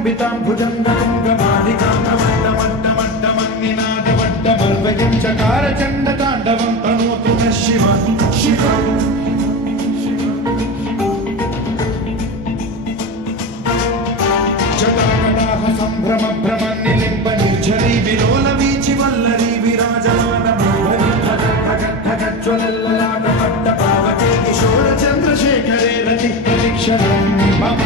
स्तंभितां भुजङ्गमालिकां नमट्टमट्टमट्टमन्निनादवट्टमल्पयं चकारचण्डताण्डवं तनोतु नः शिवं शिवम् जटाकटाह सम्भ्रम भ्रमन्निलिम्ब निर्झरी विलोलवीचि वल्लरी विराजमान ज्वलल्ललाट पट्टपावके किशोर चन्द्रशेखरे रतिः प्रतीक्षणं मम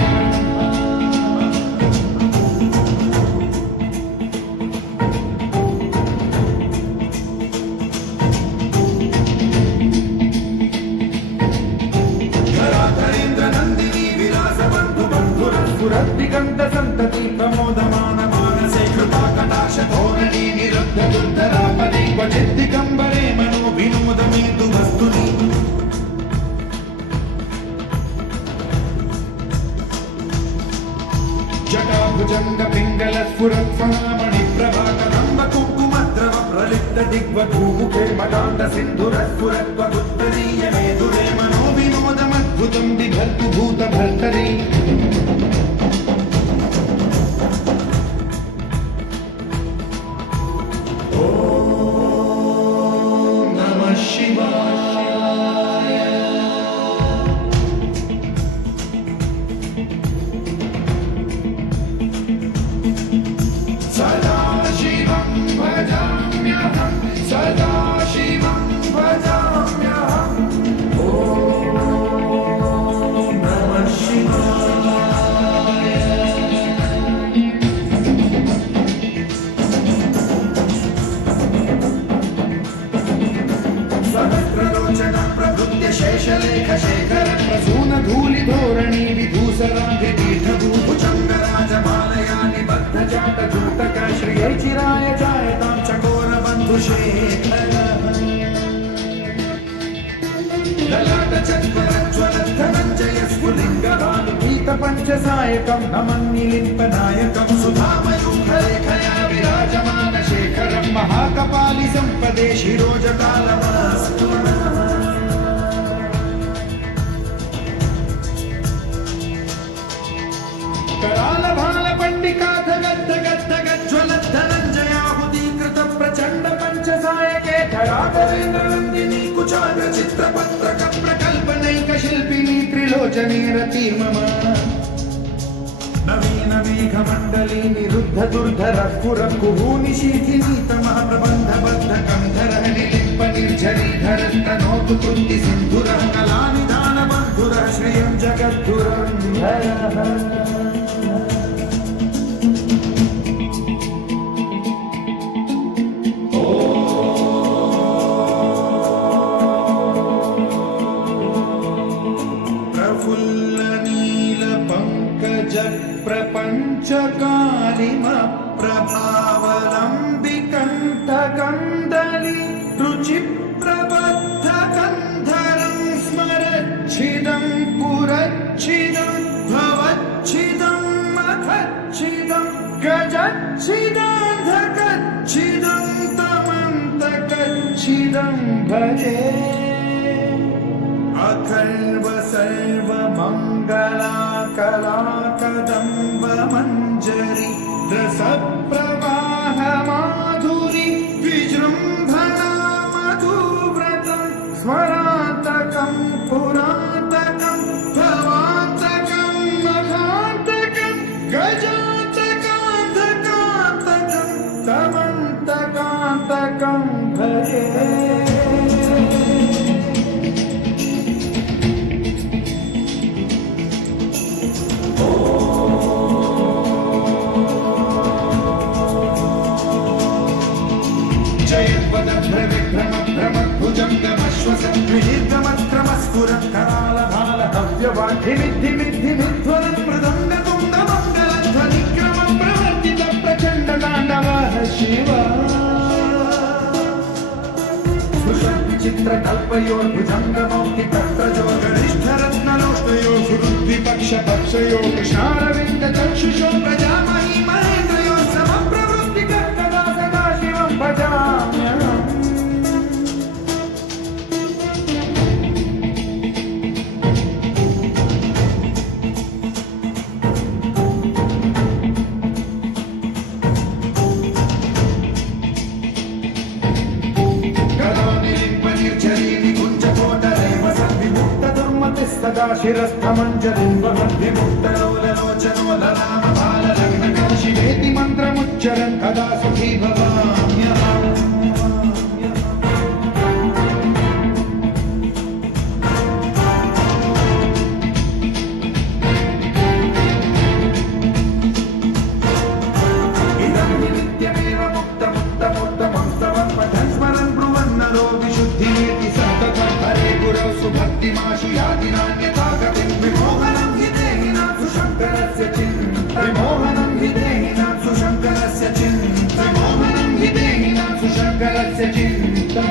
दिगंत संतति प्रमोदमान मानसे कृपा कटाक्ष धोरणी निरुद्ध दुर्धरापदे क्वचित् दिगंबरे मनो विनोद मेतु वस्तुनि जटा भुजंग पिंगल स्फुरत् फणामणि प्रभा कदम्ब कुङ्कुमद्रव प्रलिप्त दिग्वधूमुखे मदान्त सिन्धुर स्फुरत् त्वदुत्तरीय मेधुरे मनो विनोदमद्भुतं बिभर्तु भूत भर्तरि शेषलेख शेखर प्रसून धूलि धोरणी विधूसरांधि भुजंगराजमालया निबद्ध जात जूटक श्रिय चिराय जायतां चकोर बंधु शेखर ललाट चत्वरज्वल धनञ्जय स्फुलिंगवान् पीत पंचसायकं नमन्निलिम्पनायकं सुधामयूखलेखया विराजमान शेखरं महाकपालि संपदे शिरोजकालमास्तु कराल भाल पंडिकाथ गद्ध गद्ध गज्ज्वलत् धनञ्जयाहुतीकृत प्रचण्ड पंचसायके धराधरेन्द्र नन्दिनी कुचाग्र चित्रपत्रक प्रकल्पनैक शिल्पिनी त्रिलोचने रतिर्मम नवीन मेघमण्डली निरुद्ध दुर्धर स्फुर कुहूनि शीथिनी तमः प्रबन्ध बद्ध कन्धर निलिम्प निर्झरीधरस्तनोतु कृन्ति सिन्धुरः कलानिधान बन्धुरः श्रियं जगद्धुरन्धरः प्रपंचकालिम प्रभावलम्बिकण्ठकन्दली रुचि प्रबद्ध गन्धरं स्मरच्छिदं पुरच्छिदं भवच्छिदं मखच्छिदं गजच्छिदान्धकच्छिदं तमन्तकच्छिदं भजे अखल्व सर्व मंगला कला कदम्ब मंजरी रस प्रवाह माधुरी विजृंभणा मधुव्रतं स्मरान्तकं पुरान्तकं भवान्तकं मघान्तकं गजान्तकान्तकान्तकं तमन्तकान्तकं भजे चित्रकल्पयो भुजंगमौक्ति तत्रजो गणिष्ठरत्नलोष्टयो सुहृद्विपक्ष पक्षयो कृष्णारविन्द चक्षुषो प्रजामहि महेन्द्रयो समप्रवृत्ति कर्तदा सदा शिवं भजाम्यहम् सदा शिरस्थमञ्जलिं वहन्ति मुक्तलोललोचनोदरामबाललग्नकं शिवेति मन्त्रमुच्चरन् कदा सुखी भवाम्यहम् भक्तिमाशु याति नान्यथा गतिं विमोहनं हि देहि नाथु शङ्करस्य चिन्ता विमोहनं हि देहि नाथु शङ्करस्य चिन्ता विमोहनं हि देहि नाथु शङ्करस्य चिन्ता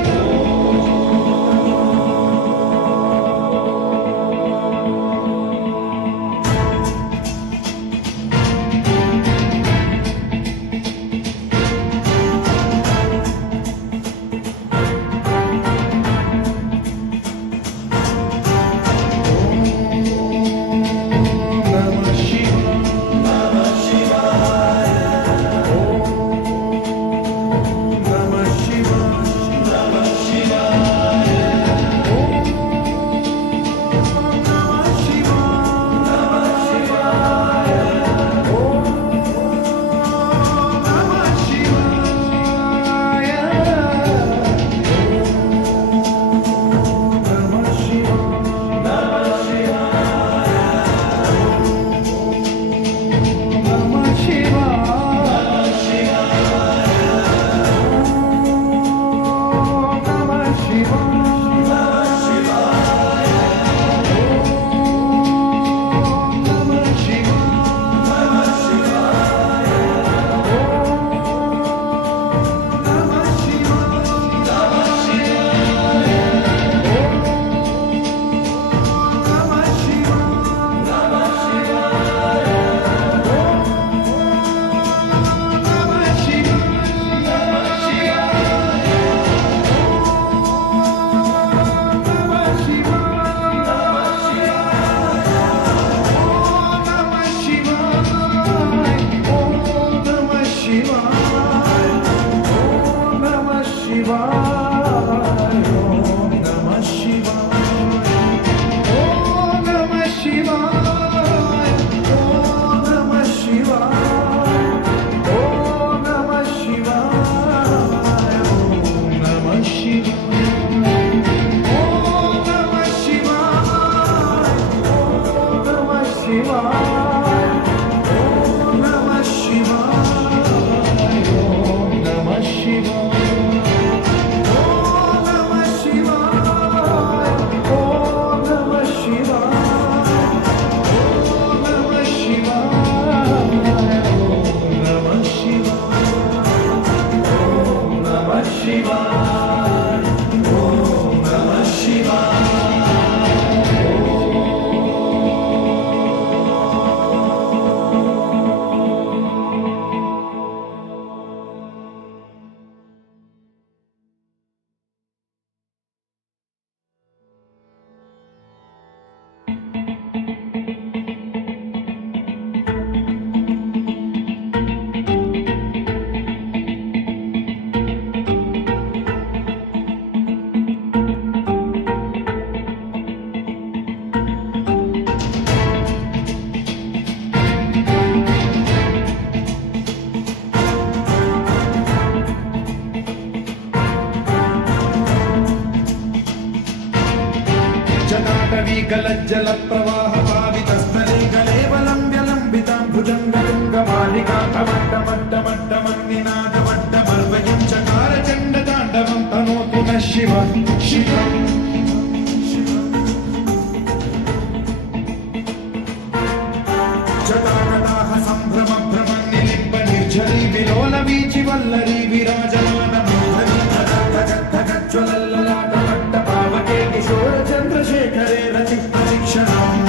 जल प्रवाह पावितस्थले गलेवलम्ब्य लम्बितां भुजङ्गलिङ्गमालिकामट्टमट्टमट्टमन्निनादवट्टमर्वयं चकार चण्डताण्डवं तनोतु नः शिव शिवम् जटाकटाह सम्भ्रम भ्रमन्निलिम्ब निर्झरी विलोल वीचि वल्लरी विराजमान मूर्धनि धगद्धगज्ज्वलल्ललाटवट्ट पावके किशोर चन्द्रशेखरे रति प्रशिक्षणम्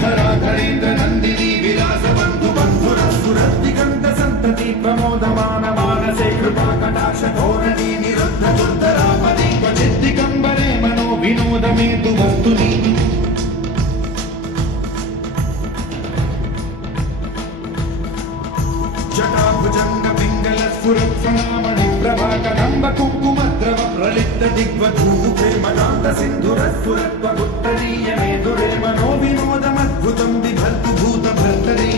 धराधरेन्द्र नन्दिनी विलास बन्धु बन्धुरसुरद्दिगन्त सन्तति प्रमोदमान मानसे कृपा कटाक्ष धोरणी निरुद्ध दुर्धरापदि क्वचिद्दिगम्बरे मनो विनोद मे तु वस्तुनि स्फुरत्फणामणि प्रभाकदम्ब कुङ्कुमद्रव प्रलिप्त दिग्वधूमुखे मदान्त सिन्धुरस्फुरत्वगुत्तरीय मेदुरे मनो विनोदमद्भुतं बिभर्तु भूतभर्तरी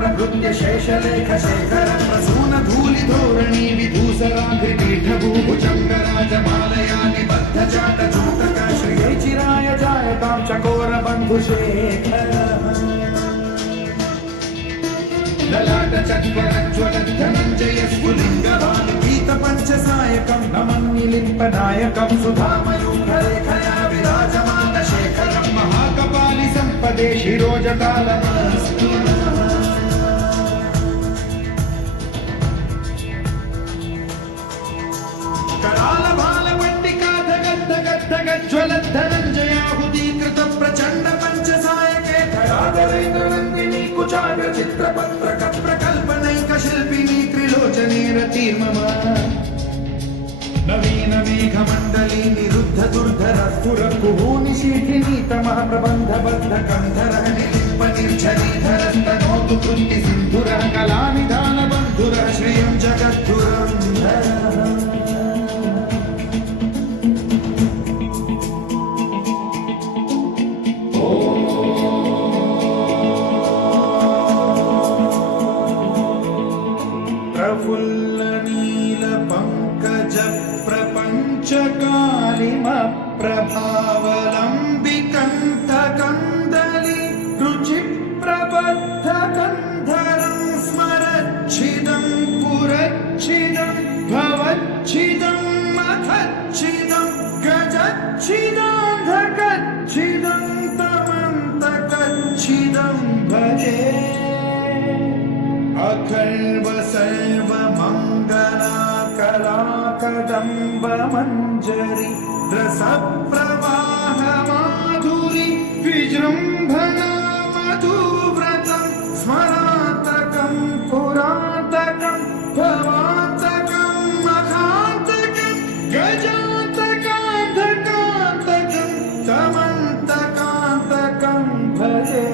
प्रभृत्य शेषलेख शेखर प्रसून धूलि धोरणी विधूसराग्रिपीठभूभुजङ्गराजमालया निबद्ध चाट चूटक श्रियै चिराय जायतां चकोर बन्धुशेखर ललाट चत्वरज्वल धनञ्जय स्फुलिङ्गवान् गीत पञ्चसायकं नमन्निलिम्पनायकं सुधामयूखरेखया विराजमान शेखरं महाकपालि सम्पदे शिरोजतालमस्तु ज्वलद्धनञ्जयाहुतीकृत प्रचण्ड पञ्चसायके धराधरेन्द्रनन्दिनी कुचाग्र चित्रपत्रक प्रकल्पनैक शिल्पिनी त्रिलोचने रतिर्मम नवीन मेघमण्डली निरुद्ध दुर्धर स्फुर कुहूनि शीघ्रिणी तमः प्रबन्ध बद्ध कन्धर निलिम्प निर्झरीधर स्तनोतु कृत्ति सिन्धुरः कलानिधान बन्धुरः श्रियं जगद्धुरन्धरः प्रभावलम्बिकन्तकन्दलि रुचिप्रबद्धकन्धरं स्मरच्छिदं पुरच्छिदं भवच्छिदं मखच्छिदं गजच्छिदान्धकच्छिदं तमन्तकच्छिदं भजे अखर्व सर्वमङ्गलाकलाकदम्ब मञ्जरी रसप्रवाह माधुरी विजृम्भणा मधुव्रतं स्मरातकं पुरातकं भवातकं मखान्तकं गजान्तकान्तकान्तकं तमन्तकान्तकं भजे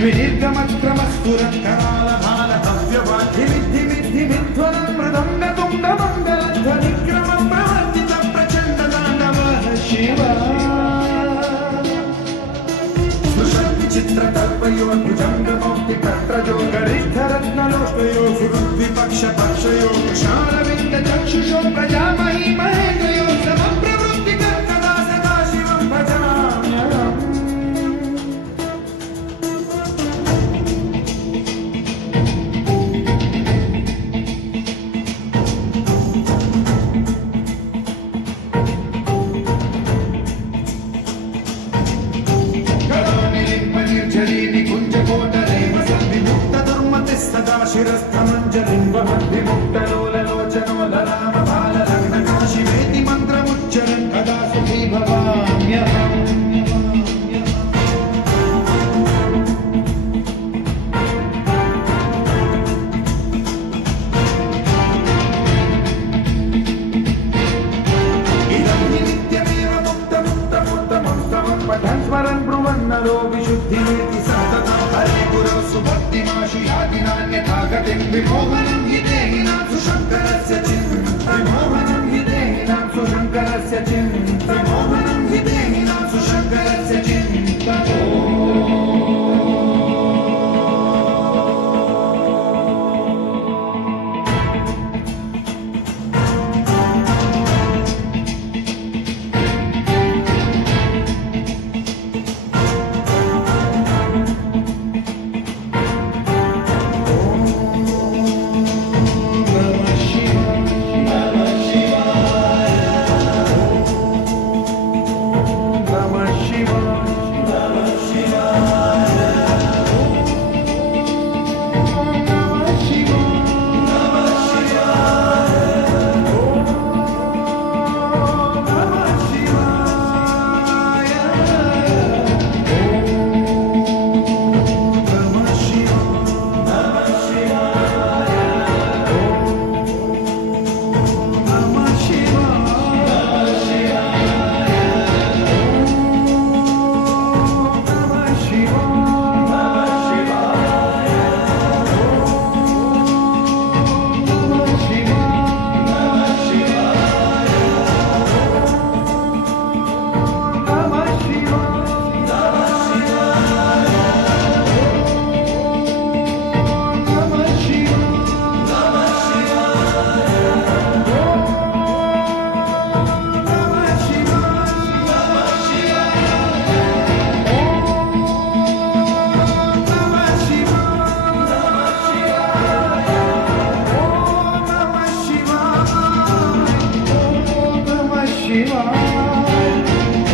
विनिर्गमक्रमस्फुरत् करालभालहव्यवाद्धिमिद्धिमिद्धिमिध्वरं मृदङ्गतुण्डमङ्गलध्वनिक्रमं प्रवर्तित प्रचण्डताण्डवः शिव स्पृशद्विचित्रकल्पयो भुजङ्गमौक्तिकर्त्रजो गरिष्ठरत्नलोष्टयो सुहृद्विपक्षपक्षयो क्षारविन्दचक्षुषो प्रजामही महेन्द्रयो समप्रवृत्तिकर्कदा सदा शिवं भजाम्यहम् सदा शिरस्थमञ्जलिं वहद्विमुक्तलोललोचनो ललामबाललग्नकाशिवेति मन्त्रमुच्चरन् कदा सुखी भवाम्यहम् इदं हि नित्यमेव मुक्तमुत्तमुत्तमं पठन् स्मरन् ब्रुवन्नरो विशुद्धिमेति सततं हरे गुरौ सुभक्तिमाशु यातिनान्यथा गतिं विमोहनं हि देहिनां सुशङ्करस्य विमोहनं हि देहिनां सुशङ्करस्य विमोहनं हि देहिनां सुशङ्करस्य शिवाय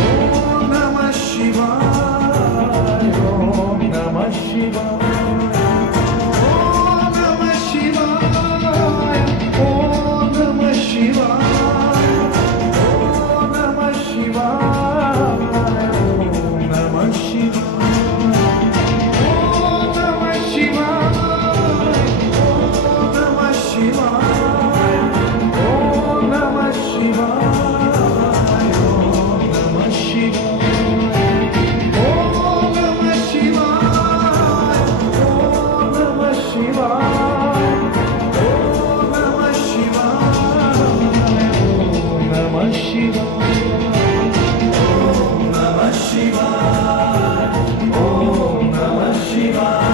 ओम नमः शिवाय ओम नमः शिवाय ओम नमः शिवाय ओम नमः शिवाय ओम नमः शिवाय ओम नमः शिवाय ओम नमः शिवाय ओम नमः शिवाय ओम नमः शिवाय ओम नमः शिवाय ओम नमः शिवाय ओम नमः शिवाय ओम नमः शिवाय ओम नमः शिवाय ओम नमः शिवाय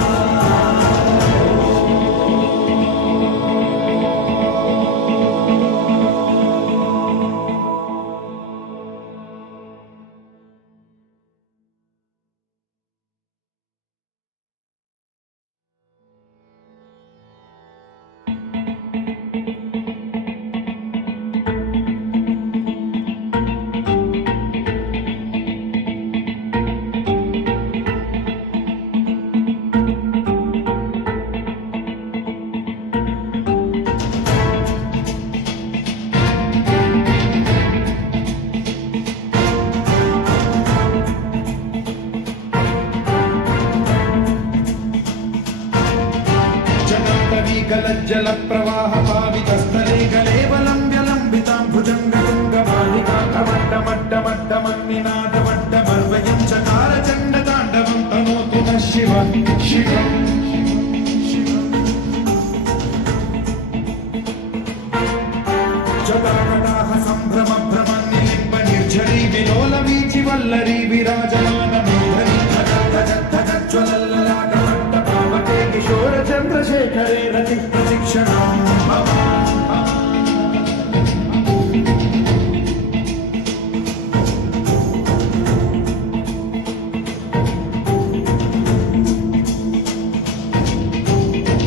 जल प्रवाह पावितस्थले गलेवलं व्यलम्बितां भुजङ्गतुङ्गमालिकां टमट्टमट्टमट्टमन्निनादवड्डमर्वयं चकार चण्डताण्डवं तनोतु नः शिवं शिवम् जटाकटाः सम्भ्रमभ्रमन्निलिम्ब निर्झरी विलोलवीचि वल्लरी विराजमानमूर्धनि धगज्ज्वलल्ललाटमट्टपावके किशोरचन्द्रशेखरे रति प्रशिक्षणां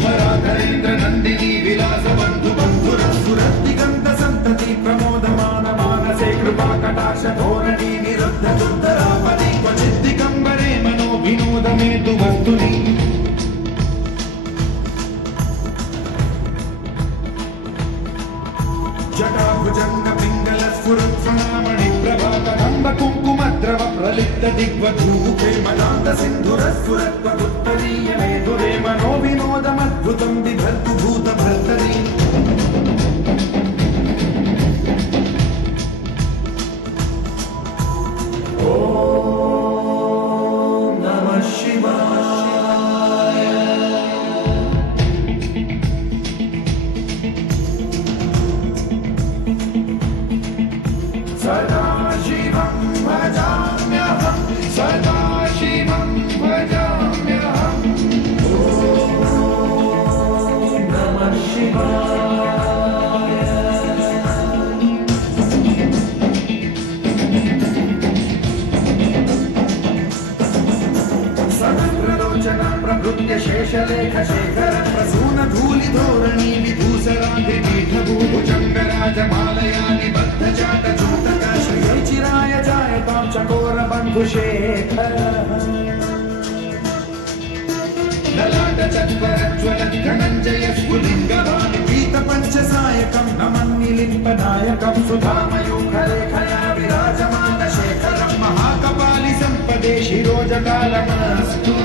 धराधरेन्द्र नन्दिनी विलासबन्धु बन्धुरसुरदिगन्त सन्तति प्रमोदमान मानसे कृपा कटाक्ष धोरणी निरुद्ध दुर्धरापदि क्वचित् दिगम्बरे मनो विनोदमेतु वस्तुनि जटाभुजङ्ग पिङ्गल स्फुरत्फणामणि प्रभातनम्ब कुङ्कुमद्रव प्रलिप्त दिग्वधूमुखे मदान्त सिन्धुरस्फुरत्वदुत्तरीय मेधुरे मनो विनोदमद्भुतं बिभर्तु भूतभर्तरि ॐ नमः शिवाय सदा शिवं भजाम्यहं सदा शिवं भजाम्यहम् ॐ नमः शिवाय सहस्रलोचन प्रभृत्य शेषलेख शेखर प्रसून धूलिधोरणी विधूसराधिपीठभूभुजङ्गराजमालया निबद्धचाटचूटक श्रियचिराय जायतां चकोरबन्धुशेखर ललाटचत्वरज्वलद्धनञ्जय स्फुलिङ्गवाणि पीतपञ्चसायकं नमन्निलिम्पनायकं सुधामयूखलेखया विराजमानशेखरं महाकपालि सम्पदे शिरोजकालमस्तु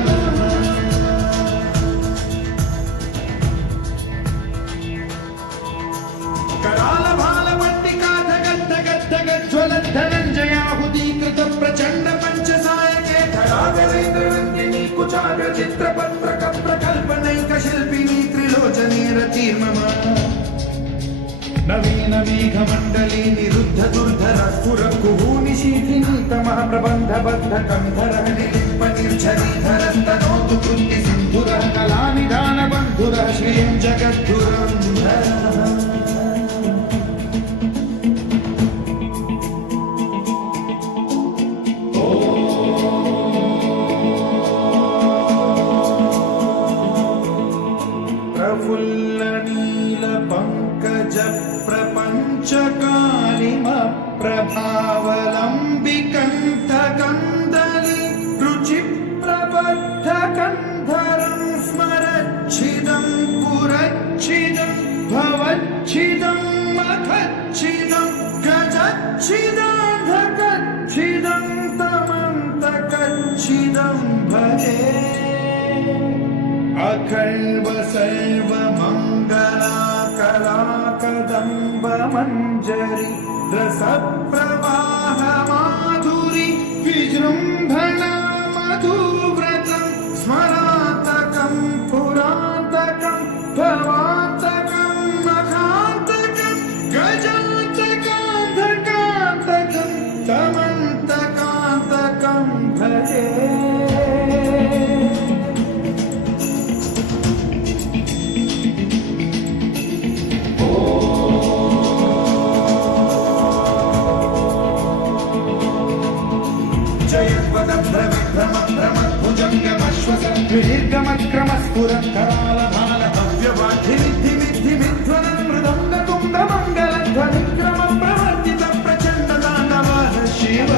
करालभालपट्टिकाधगद्धगद्धगज्ज्वलद्धनञ्जयाहुतीकृत प्रचण्ड पञ्चसायके धराधरेन्द्रनन्दिनी कुचाग्र चित्रपत्रक प्रकल्पनैक शिल्पिनी त्रिलोचनी रतिर्मम नवीन मेघमण्डली निरुद्ध दुर्धर स्फुर कुहूनिशीथिनी तमः प्रबन्धबद्ध कन्धरः निलिम्प निर्झरीधरस्तनोतु कृत्ति सिन्धुरः कलानिधान बन्धुरः श्रियं जगद्धुरन्धरः प्रफुल्ल नील पंकज प्रपंच कालिम प्रभा स्वावलम्बिकन्तकन्दलि रुचिप्रबद्धकन्धरं स्मरच्छिदं पुरच्छिदं भवच्छिदं मखच्छिदं गजच्छिदान्धकच्छिदं तमन्तकच्छिदं भजे अखण्ड सर्वमङ्गलाकलाकदम्बमञ्जरि रसप्रवाह माधुरि विजृम्भणा मधुव्रतं स्मरातकं पुरातकं भवातकं मखान्तकं गजान्तकान्तकान्तकं तमन्तकान्तकं भजे दीर्घमक्रमस्फुरत्करालभालभव्यवाद्धिमिद्धिमिद्धिमिध्वनं मृदङ्गतुङ्गमङ्गलध्वनिक्रमप्रवर्तित प्रचण्डताण्डवः शिव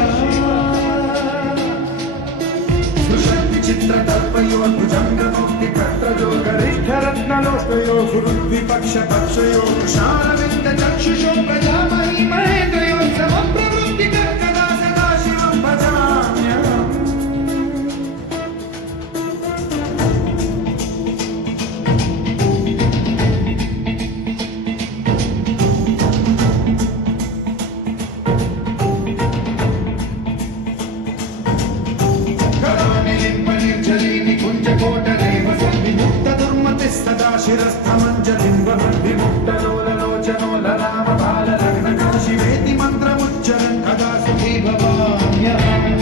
सुषद्विचित्रतल्पयोर्भुजङ्गमुक्तिकर्तयो गरिष्ठरत्नलोष्टयो सुहृद्विपक्षपक्षयो शालविन्दचक्षुषो प्रजामहि महेन्द्रयो समप्रवृत्तिकर्कदा सदा शिवं भजाम्यहम् सदा शिरस्थमञ्जलिं विमुक्तलोललोचनो ललामबाललग्नकाशिवेति मन्त्रमुच्चरन् कदा सुखी भवाम्यहम्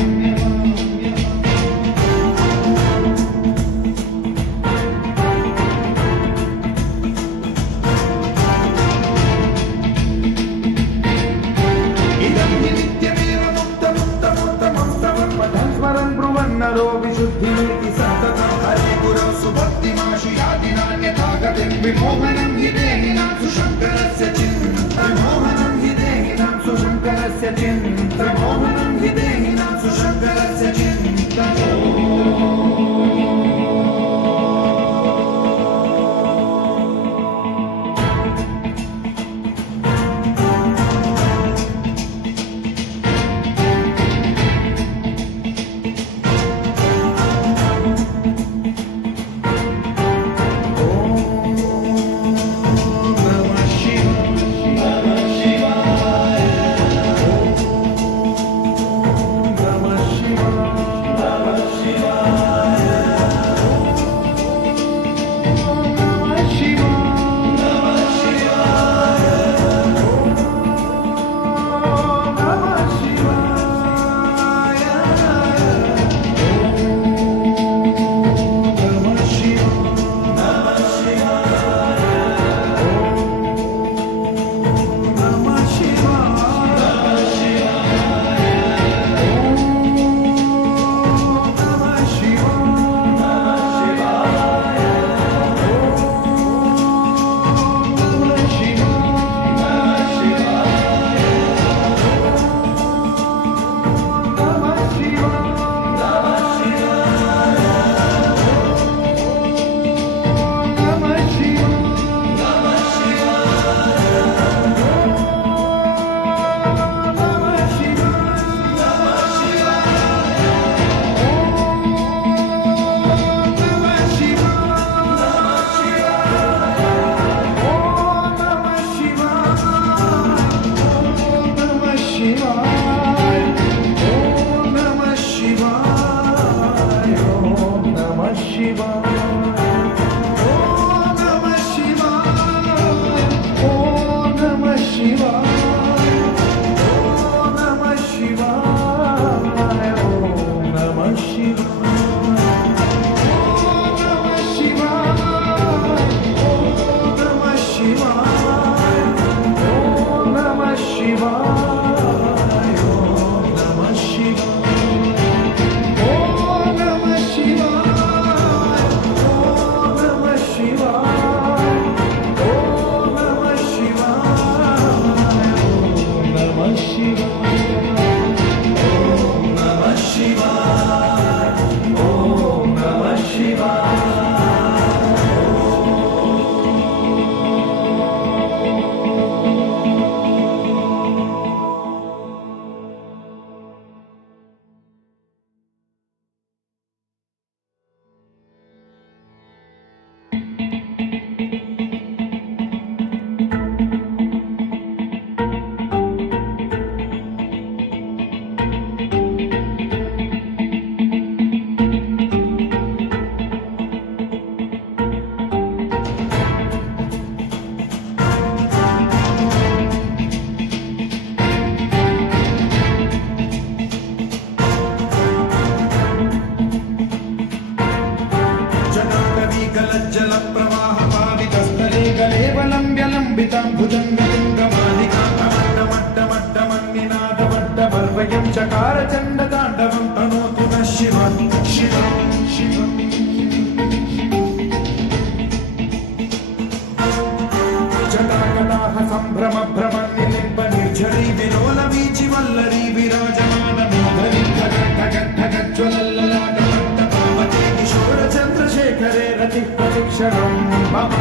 इदं हि नित्यमेव मुक्तमुत्तमोत्तमं तव पठन् स्मरन् ब्रुवन्नरो विशुद्धिमेति सततं हरिपुरौ सुभक्तिमाशु याति नान्यथागतिं विमोहनं हि देहिनां सुशङ्करस्य चिन्तामोहनं हि देहिनां सुशङ्करस्य चिन्तामोहनं हि देहिनां सुशङ्करस्य चिन्ता स्वयं चकार चण्डताण्डवं तनोतु नः शिवं शिवं शिवम् जटाकटाः सम्भ्रम भ्रमन्निलिम्ब निर्झरी विलोलवीचि वल्लरी विराजमान मोदरी खगज्ज्वलल्ललाटपट्टपावते किशोर चन्द्रशेखरे रतिः प्रतिक्षणं मम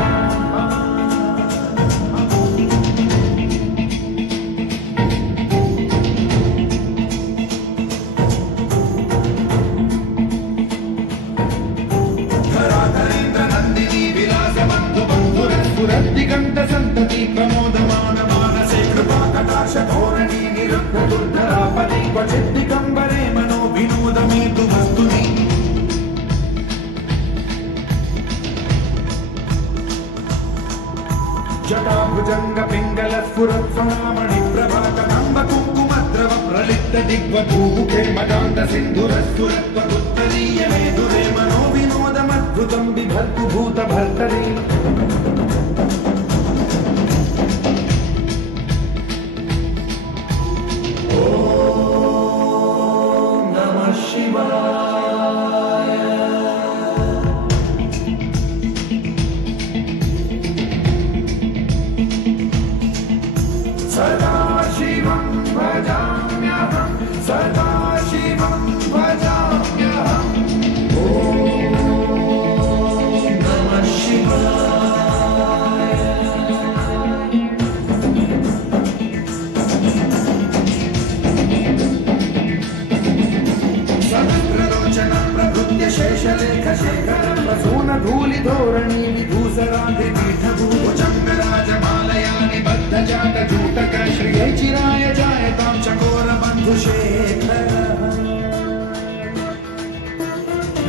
दिगंत संतति प्रमोदमान मानसे कृपा कटाक्ष धोरणी निरुद्ध दुर्धरापति क्वचित् दिगंबरे मनो विनोद मेतु वस्तुनि जटा भुजंग पिंगल स्फुरत् स्वनामणि प्रभा कदम्ब कुङ्कुमद्रव प्रलिप्त दिग्वधूमुखे मदान्त सिन्धुरस्फुरत् त्वदुत्तरीय मेधुरे मनो विनोदमद्भुतं बिभर्तु भूतभर्तरि सदा शिवं भजाम्यहं सदा शिवं भजाम्यहं ॐ नमः शिवाय सहस्रलोचनं प्रभृत्य शेषलेखशेखरं वसूनधूलिधोरणी विधूसराधिपीठभूभुजङ्गराजमालया निबद्धजाटजूटक श्रियै चिराय जायतां चकोरबन्धुशेखरः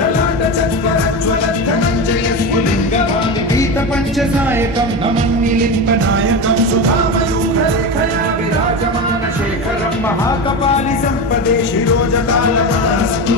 ललाटचत्वरज्ज्वलद्धनञ्जय स्फुलिङ्गभाविपीतपञ्चसायकं नमन्निलिम्बनायकं सुधामयूखलेखया विराजमानशेखरं महाकपालि सम्पदे शिरोजतालमस्तु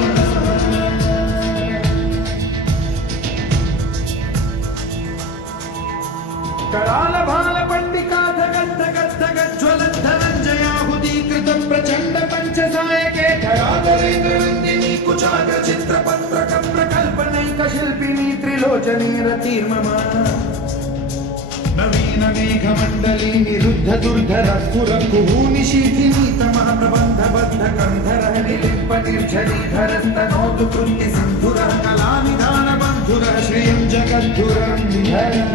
कराल भाल पट्टिका धगद्धगद्धगज्ज्वलद्धनञ्जयाहुतीकृत प्रचण्ड पञ्चसायके धराधरेन्द्रनन्दिनी कुचाग्र चित्रपत्रक प्रकल्पनैक शिल्पिनी त्रिलोचनी रतिर्मम नवीन मेघमण्डली निरुद्ध दुर्धर स्फुर कुहूनिशीथिनी तमः प्रबन्धबद्ध कन्धरः निलिम्ब निर्झरीधरस्तनोतु कृत्ति सिन्धुरः कलानिधान बन्धुरः श्रियं जगद्धुरन्धरः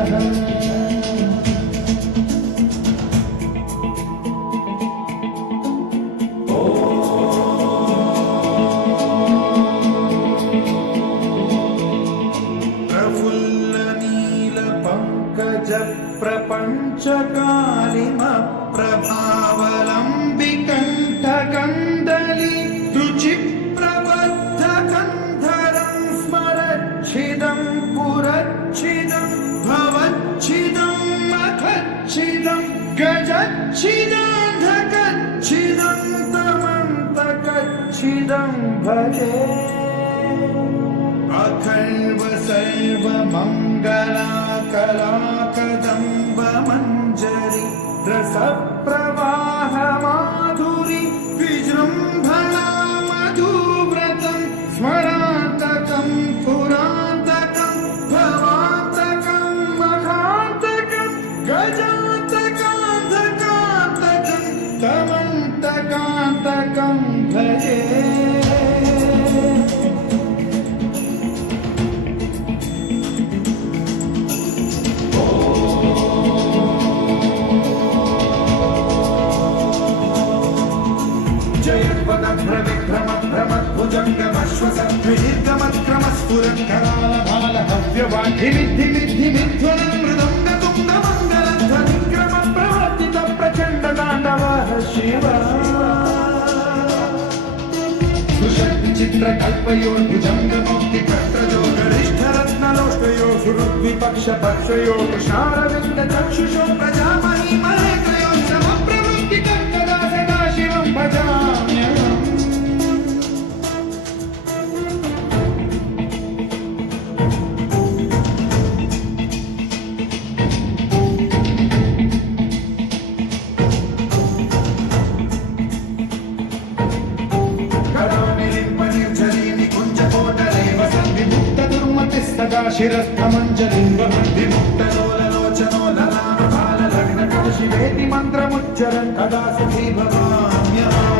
प्रपञ्चकालिम प्रभावलम्बिकण्ठकन्दली रुचिप्रबद्धकन्धरं स्मरच्छिदं पुरच्छिदं भवच्छिदं मखच्छिदं गजच्छिदान्धकच्छिदं तमन्तकच्छिदं भजे अखण्ड सर्वमङ्गला कलाकदम्ब मञ्जरी रसप्रवाह माधुरी विजृम्भणा मधुव्रतं स्मरान्तकं पुरान्तकं भवान्तकं मखान्तकं गजान्तकान्तकान्तकं तमन्तकान्तकं भजे जयद्वदभ्रविभ्रमद्भ्रमद्भुजङ्गमश्वसद्विदीर्घमत्क्रमस्फुरत्करालभालहव्यवाढिमिद्धिमिद्धिमिध्वनं मृदङ्गतुङ्गमङ्गलध्वनिक्रमप्रवर्तित प्रचण्डताण्डवः शिव सुषट्चित्रकल्पयोर्भुजङ्गमौक्तिकर्त्रयो गरिष्ठरत्नलोष्टयो सुहृद्विपक्षपक्षयो कृष्णारविन्दचक्षुषो प्रजामही महेन्द्रयो श्रमप्रवृत्तिकर्तदा सदा शिवं भजाम्यहम् विमुक्तलोललोचनो ललाटभाललग्नकलशिवेति मन्त्रमुच्चरन् कदा सुखी भवाम्यहम्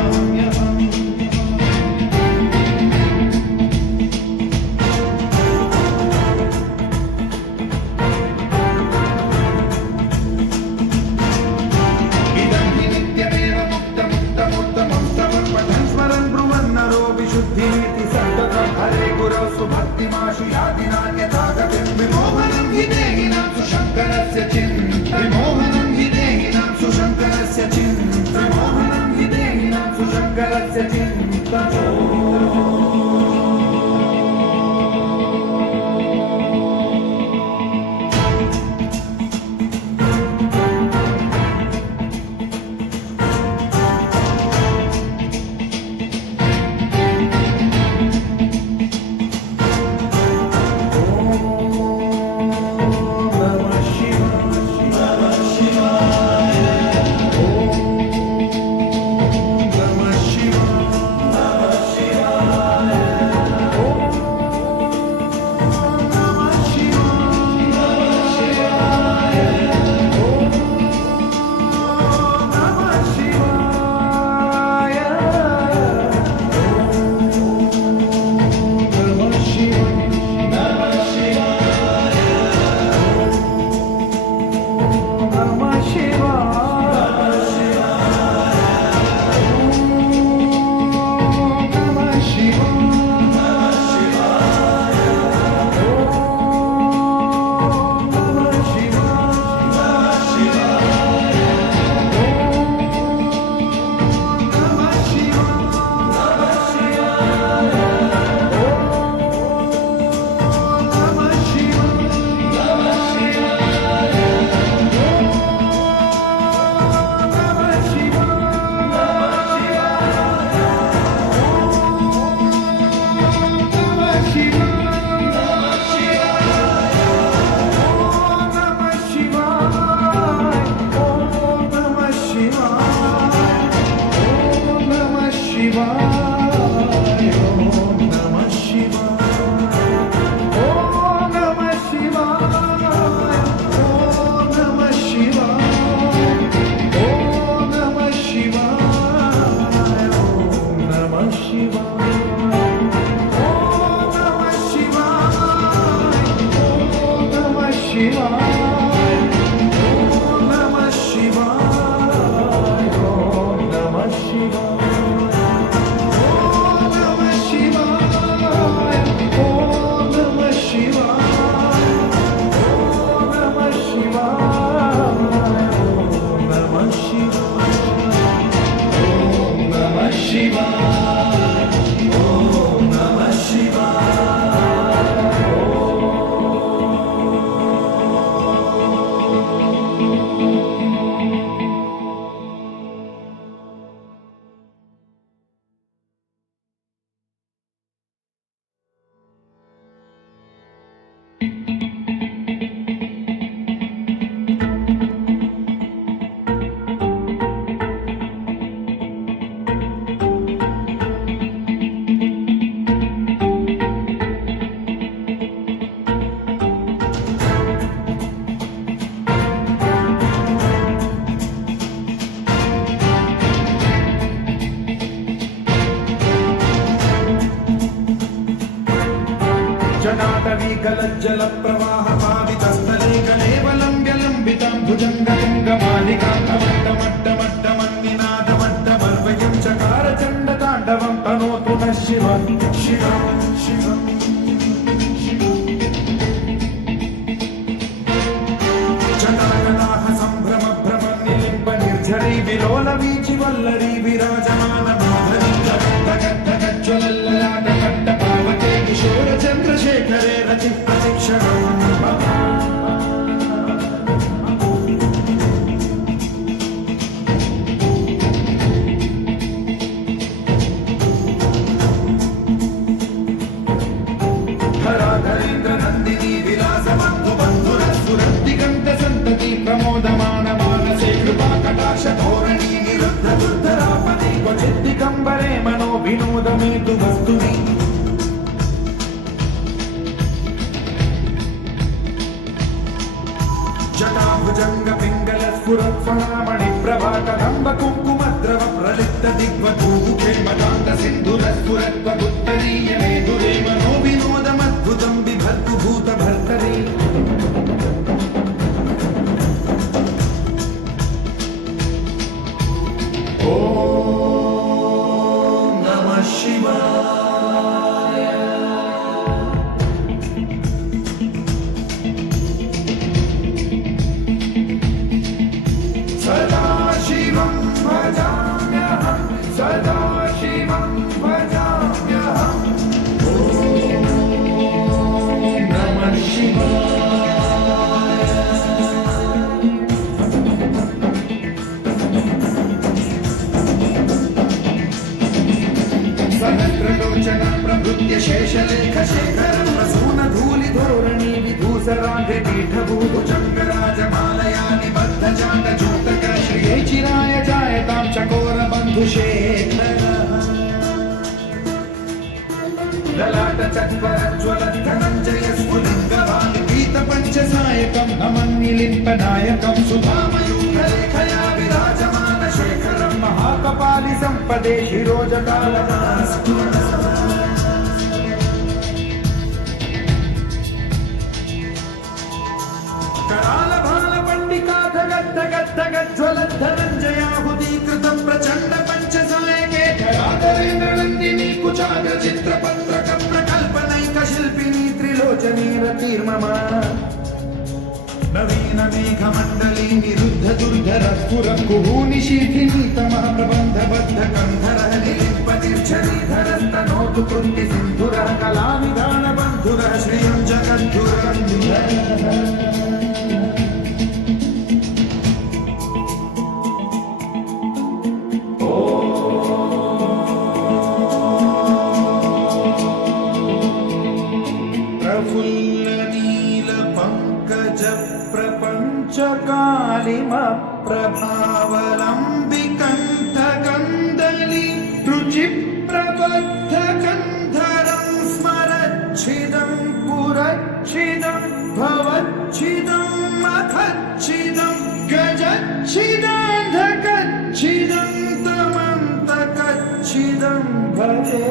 शुद्धीति सन्ततं हरे गुरौ सुभक्तिमाशु याति नान्यथागतिं विमोहनं हि देहिनां सुशङ्करस्य विमोहनं हि देहिनां सुशङ्करस्य विमोहनं हि देहिनां सुशङ्करस्य जल प्रवाह पावितस्थले कलेवलम्ब्य लम्बितं भुजङ्गलिङ्गमालिकान्तमट्टमट्टमट्टमन्निनादमट्टमर्वयं चकार चण्डताण्डवं तनोतु नः शिव शिव शिव चटाकटाह सम्भ्रम भ्रम निलिम्ब निर्झरी विलोल वीचि वल्लरी विराजमान माधवी गज्ज्वलल्ललाट कट्ट पार्वते किशोर चन्द्रशेखरे रचित धराधरेन्द्र नन्दिनी विलास बन्धु बन्धुरस्फुरद्दिगन्त सन्तति प्रमोदमान मानसे कृपा कटाक्ष धोरणी निरुद्ध दुर्धरापदे क्वचिद्दिगम्बरे मनो विनोदमेतु वस्तुनि स्फुरत्फणामणि प्रभाकदम्ब कुङ्कुमद्रव प्रलिप्त दिग्वधूमुखे मदान्त सिन्धुरस्फुरत्वगुत्तरीय मेधुरे मनो विनोदमद्भुतं बिभर्तु भूतभर्तरि ॐ नमः शिवाय सदा शिवं भजाम्यहं सदा शिवं भजाम्यहम् ॐ नमः शिवाय सहस्रलोचन प्रभृत्य शेषलेखशेखरं प्रसूनधूलिधोरणि विधूसराघ्रिपीठभूभुजङ्गराजमालया निबद्धचाण्डजूतक श्रिये चिराय जायतां चकोरबन्धुशेखरः ललाटचत्वरज्वलद्धनञ्जय स्फुलिङ्गवानि पीतपञ्चसायकं नमन्निलिम्पनायकं सुधामयूखलेखया विराजमानशेखरं महाकपालि सम्पदे शिरोजकालमास्तु करालभालपण्डिकाधगद्धगद्धगज्ज्वलद्धनञ्जयाहुतीकृतं प्रचण्ड पञ्चसायके धराधरेन्द्रनन्दिनी कुचाग्रचित्रपत्रक प्रकल्पनैकशिल्पिनी त्रिलोचनी रतिर्मम नवीन मेघमण्डली निरुद्ध दुर्धर स्फुरं कुहूनिशीथिनी तमः प्रबन्धबद्ध कन्धरः निलिम्पतिर्झरीधरस्तनोतु कृन्ति सिन्धुरः कलाविधानबन्धुरः श्रियं जगद्धुरन्धुरः कालिमप्रभावलम्बिकण्ठगन्दली रुचिप्रबद्धकन्धरं स्मरच्छिदं पुरच्छिदं भवच्छिदं मखच्छिदं गजच्छिदान्धकच्छिदं तमन्तकच्छिदं भजे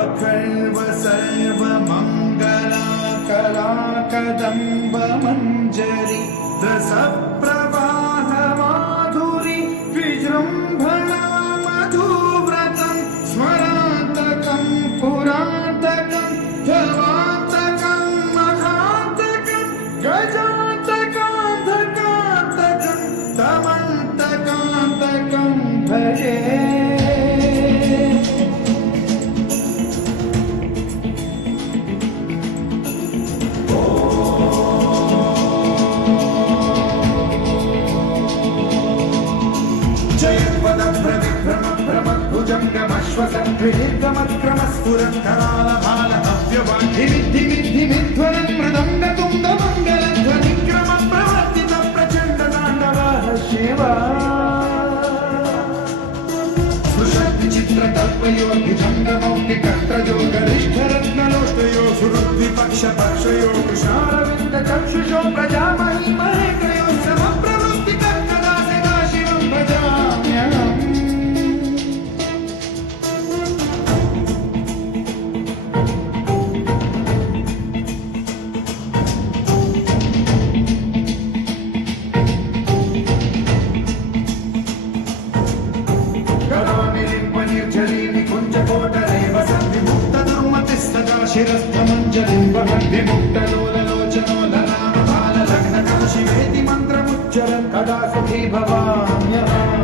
अखण्ड सर्वमङ्गलाकलाकदम्ब मञ्जरी रसप्रवाह माधुरी विजृम्भणा मधुव्रतं स्मरान्तकं पुरान्तकं धवान्तकं मखान्तकं गजान्तकान्तकान्तकं तमन्तकान्तकं भजे स्फुरत्करालभालहव्यवान्धिमिद्धिमिद्धिमिध्वरन् मृदङ्गतुङ्गमङ्गलध्वनिक्रमं प्रवर्तित प्रचण्डताण्डवः शिवा सुषद्विचित्रतल्पयोर्भुजङ्गमौक्तिकर्त्रयो गरिष्ठरत्नलोष्टयो सुहृद्विपक्षपक्षयो कृशारविन्दचक्षुषो प्रजामहि महेकयो समप्रवृत्तिकर्कदा सदा शिवं भजाम्यहम् शिरस्थमञ्जलिं वहन् विमुक्तलोललोचनो ललामभाललग्नकौशिवेति मन्त्रमुच्चरन् कदा सुखी भवाम्यहम्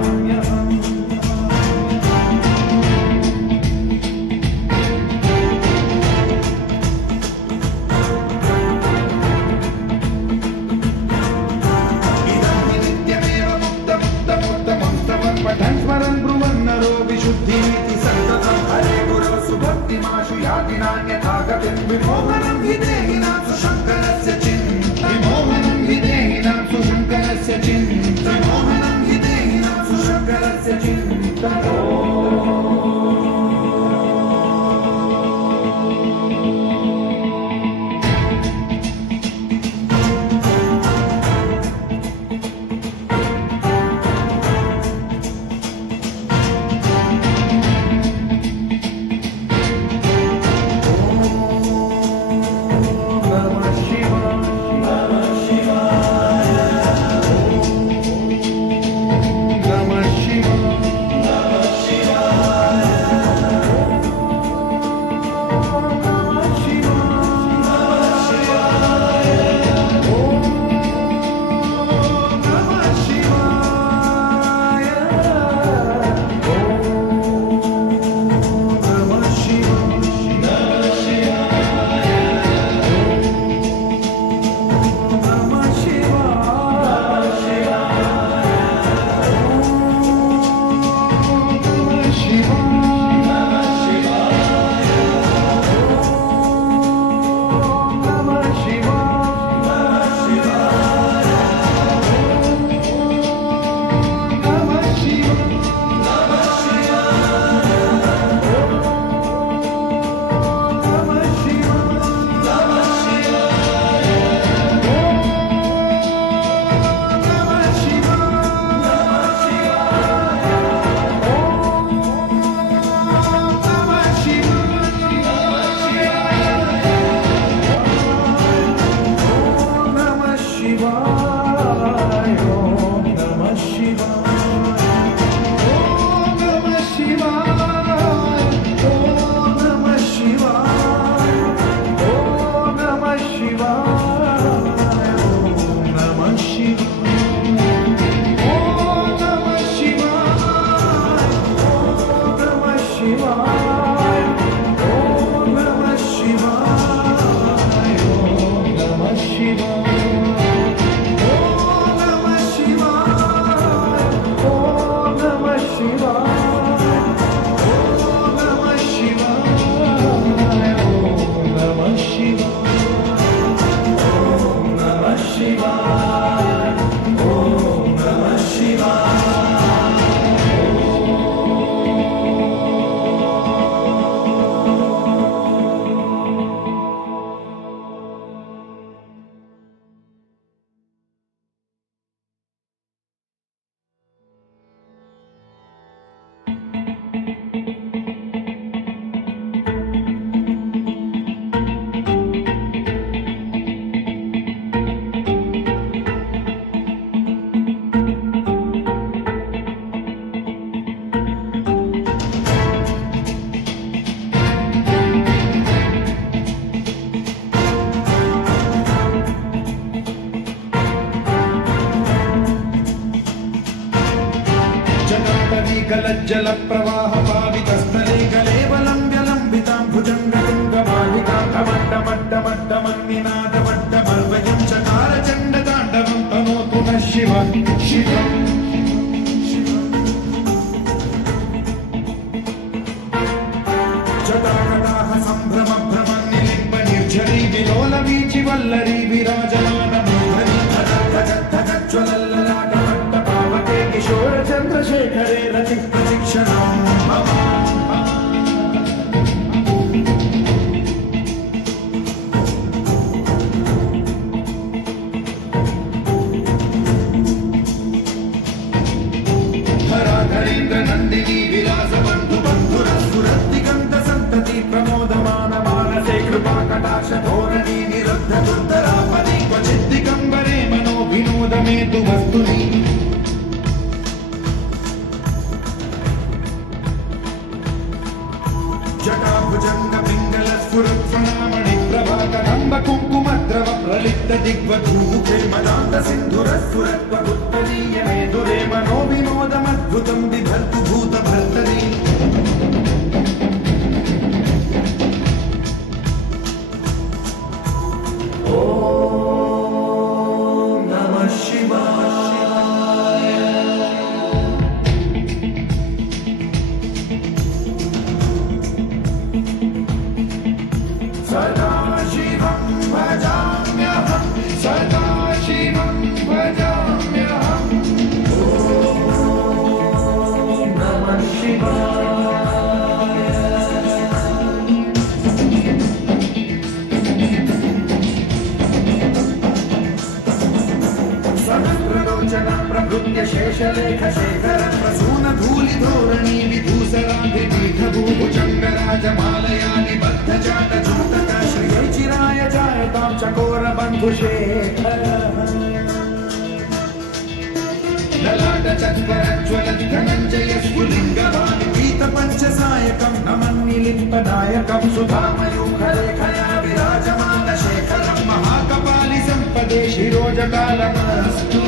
इदं हि नित्यमेव मुक्तमुक्तमुक्तमुक्तमं पठन् स्मरन् ब्रुवन्नरो विशुद्धिमिति सन्ततं हरे गुरो सुभक्तिमाशु याति नान्यथा विमोहनं हि देहिनां सुशङ्करस्य विमोहनं हि देहिनां सुशङ्करस्य विमोहनं हि देहिनां सुशङ्करस्य शिवाय ओम नमः शिवाय ओम नमः शिवाय ओम नमः शिवाय ओम नमः शिवाय ओम नमः शिवाय ओम नमः शिवाय ओम नमः शिवाय ओम नमः शिवाय जल प्रवाह पावितस्थले गलेवलम्ब्य लम्बितां भुजङ्गतुङ्गमालिकां कमड्डमड्डमड्डमन्निनादमड्डमर्वयं चकार चण्डताण्डवं तनोतु नः शिवं शिवम् जटाकटाः सम्भ्रम भ्रमन्निलिम्ब निर्झरी विलोलवीचि वल्लरी विराजमानमोहनी धगज्ज्वलल्ललाटमट्टपावके किशोर चन्द्रशेखरे रति प्रशिक्षणं मम धराधरेन्द्र नन्दिनी विलास बन्धु बन्धुरस्फुरद्दिगन्त सन्तति प्रमोदमान मानसे कृपा कटाक्ष धोरणी निरुद्ध दुर्धरापदि क्वचिद्दिगम्बरे मनो विनोद मे तु वस्तुनि जटाभुजंग पिंगल स्फुरत्फणामणि प्रभाकरंब कुंकुमद्रव प्रलिप्त दिग्वधूमुखे मदान्त सिन्धुरस्फुरत्वगुत्तरीय मेधुरे मनो विनोदमद्भुतं बिभर्तु भूतभर्तरी ओम नमः शिवाय सदा शिवं भजाम्यहं सदा शिवं भजाम्यहम् ओम नमः शिवाय सहस्रलोचना प्रभृत्य शेषलेख शेखर प्रसून धूलि धोरणी विधूसराभिपीठभूभुजङ्गराजमालया निबद्ध चाट चूटक श्रियै चिराय जायतां चकोर बन्धुशेखर ललाट चत्वरज्वलत् धनञ्जय स्फुलिङ्गभानि पीत पञ्चसायकं नमन्निलिम्पनायकं सुधामयूखलेखया विराजमान शेखरं महाकपालि सम्पदे शिरोजकालमस्तु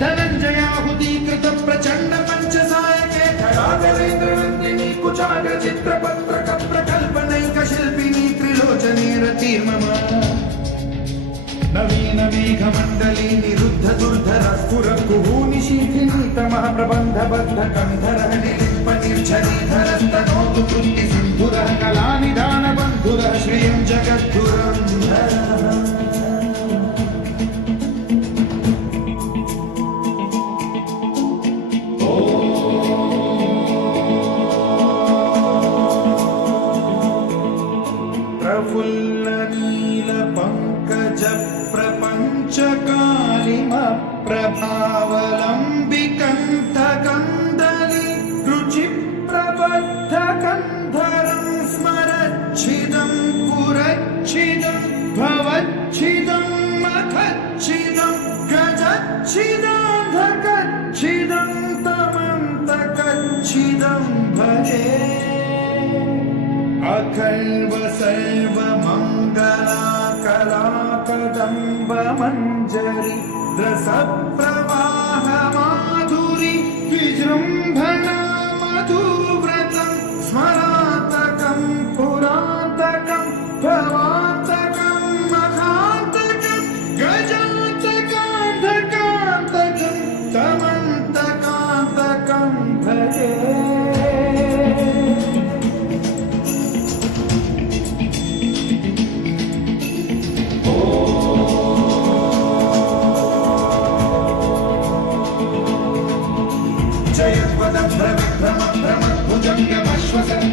धनञ्जयाहुतीकृत प्रचण्ड पञ्चसायके खरागरेन्द्र नन्दिनी कुचाग्र चित्रपत्रक प्रकल्पनैक शिल्पिनी त्रिलोचने रतिर्मम नवीन मेघमण्डली निरुद्ध दुर्धर स्फुर कुहूनि शीथिनी तमः प्रबन्ध बद्ध कन्धर निलिम्प निर्झरीधरस्तनोतु कृत्ति सिन्धुरः कलानिधान बन्धुरः श्रियं जगद्धुरन्धरः प्रभावलम्बिकन्तकन्दली रुचिप्रबद्धकन्धरं स्मरच्छिदं पुरच्छिदं भवच्छिदं मखच्छिदं गजच्छिदान्धकच्छिदं तमन्तकच्छिदं भजे अखल्व सर्वमङ्गला कलाकदा కదంబ మంజరి రస ప్రవాహ మాధురి విజృంభణ మధువ్రతం స్మరాతకం పురాతకం భవాతకం మహాంతకం గజాంతకాంతకాంతకం తమంతకాంతకం భజే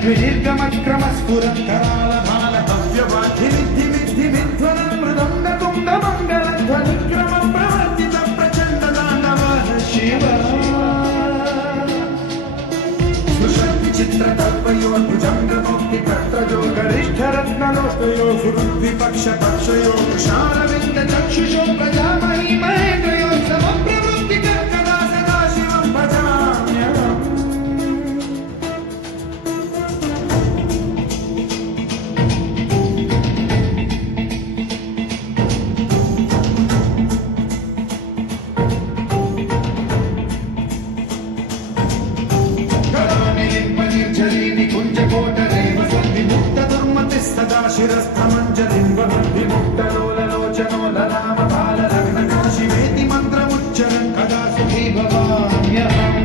వినిర్గమక్రమస్ఫురకరాళమాల భవ్యవాధిమిద్ధిమిద్ధిమిధ్వన మృదంగతుంగ మంగళ ధ్వనిక్రమ ప్రవర్తిత ప్రచండ తాండవ శివ విచిత్రకల్పయో భుజంగముక్తి కర్తజో గరిష్ఠరత్నలోస్తయో సురుద్విపక్ష పక్షయో కృషారవింద చక్షుషో ప్రజామహీ మహేంద్రయో సమప్రవృత్తి కర్కదా సదా శివం భజామ్యహం శిరస్థమంజలిం విముక్తలోలలోచనో లలామ బాలలగ్న శివేతి మంత్రముచ్చరం కదా సుఖీ భవామ్యహం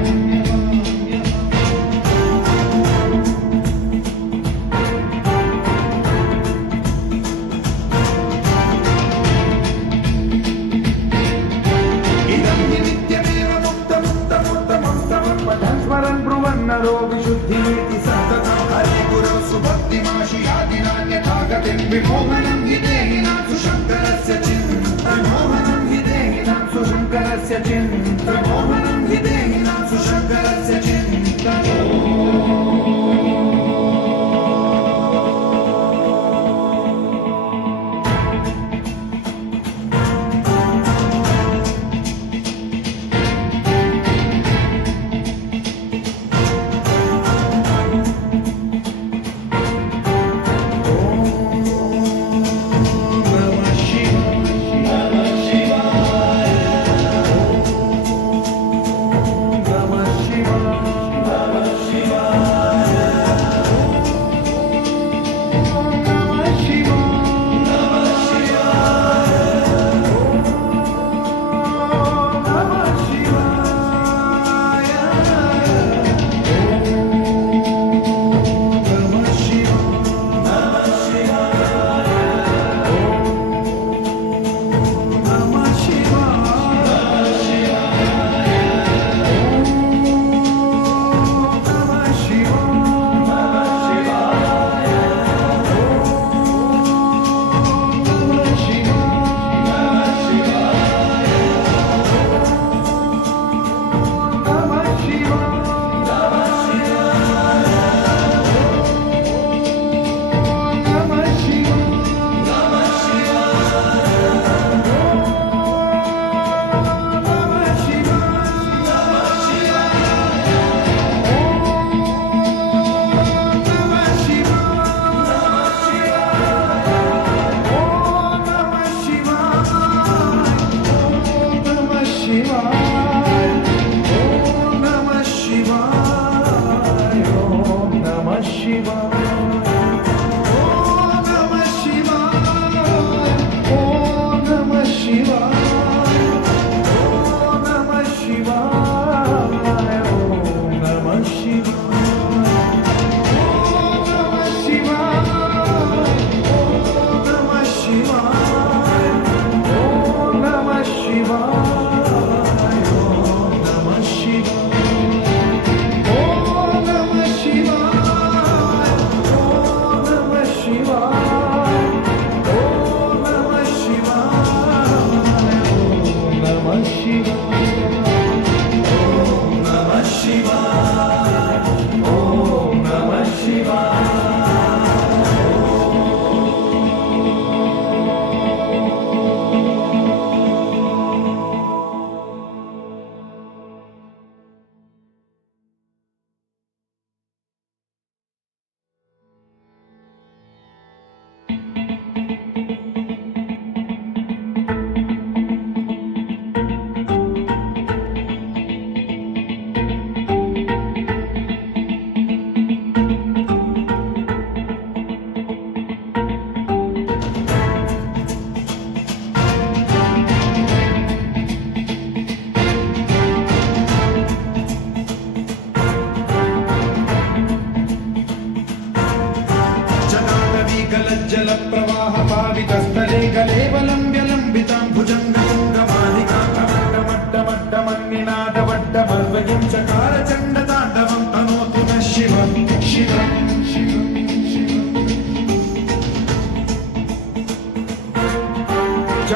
ఇదం హి నిత్యమేవ ముక్తముక్తముక్తముత్తమం పఠన్ స్మరన్ బ్రువన్నరో విశుద్ధిమేతి సతతం హరే గురౌ సుభక్తిమాశు యాదినాన్యథాగతిం విమోహనం హి దేహినాం సుశంకరస్య చింత విమోహనం హి దేహినాం సుశంకరస్య చింత విమోహనం హి దేహినాం సుశంకరస్య చింత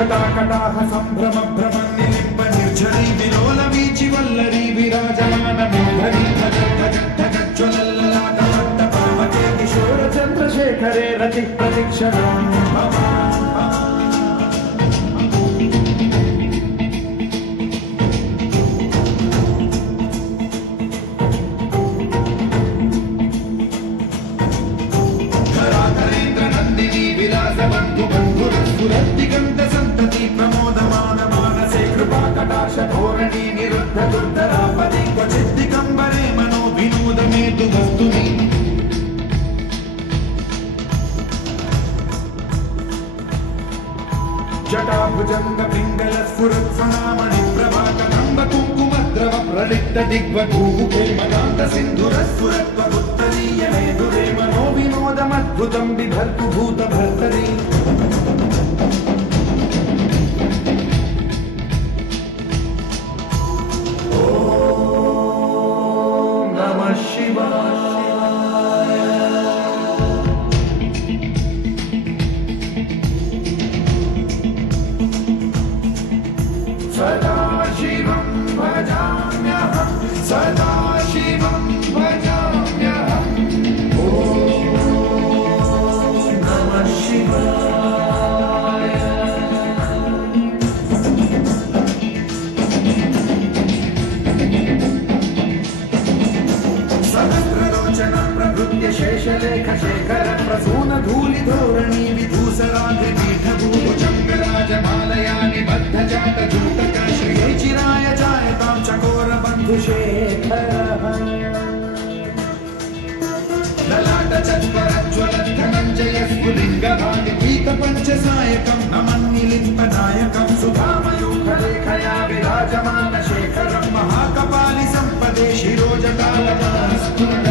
జటాకటాహ సంభ్రమ భ్రమ నిలింప నిర్ఝరీ విలోల వీచి వల్లరీ విరాజమాన మూర్ధని జ్వలల్లలాట పట్ట పావకే కిశోర చంద్రశేఖరే రతి ప్రతిక్షణ దిగంత సంతతి ప్రమోదమాన మానసే కృపా కటాక్ష ధోరణి నిరుద్ధ దుర్ధరాపది క్వచిత్ దిగంబరే మనో వినోదమేతు వస్తుని జటాభుజంగ పింగళ స్ఫురత్సనామణి ప్రభాకరంబ కుంకుమద్రవ ప్రలిప్త దిగ్వధూముఖే మదాంత సింధుర స్ఫురత్వ ఉత్తరీయమేదురే మనో వినోదమద్భుతం బిభర్తు భూత భర్తరీ सदाशिवं भजाम्यहं सदाशिवं भजाम्यहं ॐ नमः शिवाय सहस्रलोचनं प्रभृत्य शेषलेख शेखर प्रसून धूलिधोरणी विधूसराग्रि पीठभूभुजङ्गराजमालयानि बद्धजात जूटक श्रिये चिराय जायतां चकोर बन्धुशेखरः ललाट चत्वरज्वल धनञ्जय स्फुलिङ्गभागि पीतपञ्चसायकं नमन्निलिम्पनायकं सुधामयूखलेखया विराजमान शेखरं महाकपालि सम्पदे शिरोजटालमास्फुरः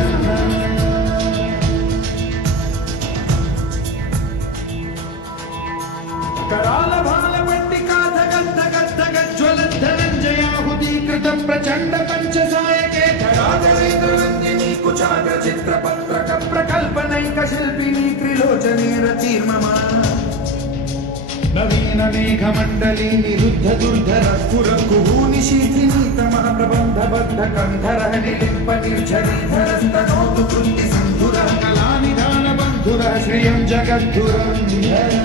कराल भाल पंडिका धगत धगत धगत ज्वलत धनंजयाहुतीकृत प्रचंड पंचसायके धराधरेन्द्र नंदिनी कुचाग्र चित्र पत्रक प्रकल्पनैक शिल्पिनी त्रिलोचने रचिर्ममा नवीन मेघ मंडली निरुद्ध दुर्धर स्फुर कुहूनि शीथिनी तमः प्रबंध बद्ध कंधर निलिम्प निर्झरीधर स्तनोतु कृति सिंधुर कलानिधान बंधुर श्रियं जगद्धुरंधर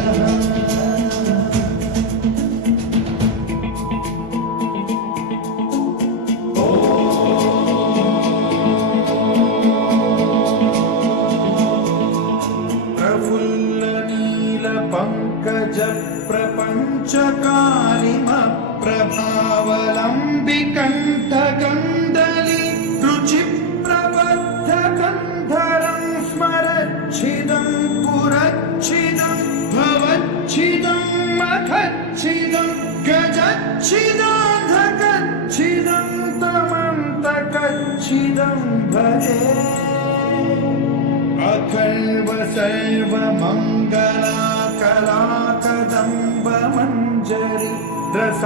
पंकज प्रपंच कालिम प्रभावलंबि कंठ गंधली रुचि प्रबद्ध कंधरं स्मरच्छिदं पुरच्छिदं भवच्छिदं मखच्छिदं गजच्छिदाधकच्छिदं तमन्तकच्छिदं भजे अखल्व सर्व मंगला कलाकदम्ब मंजरी रस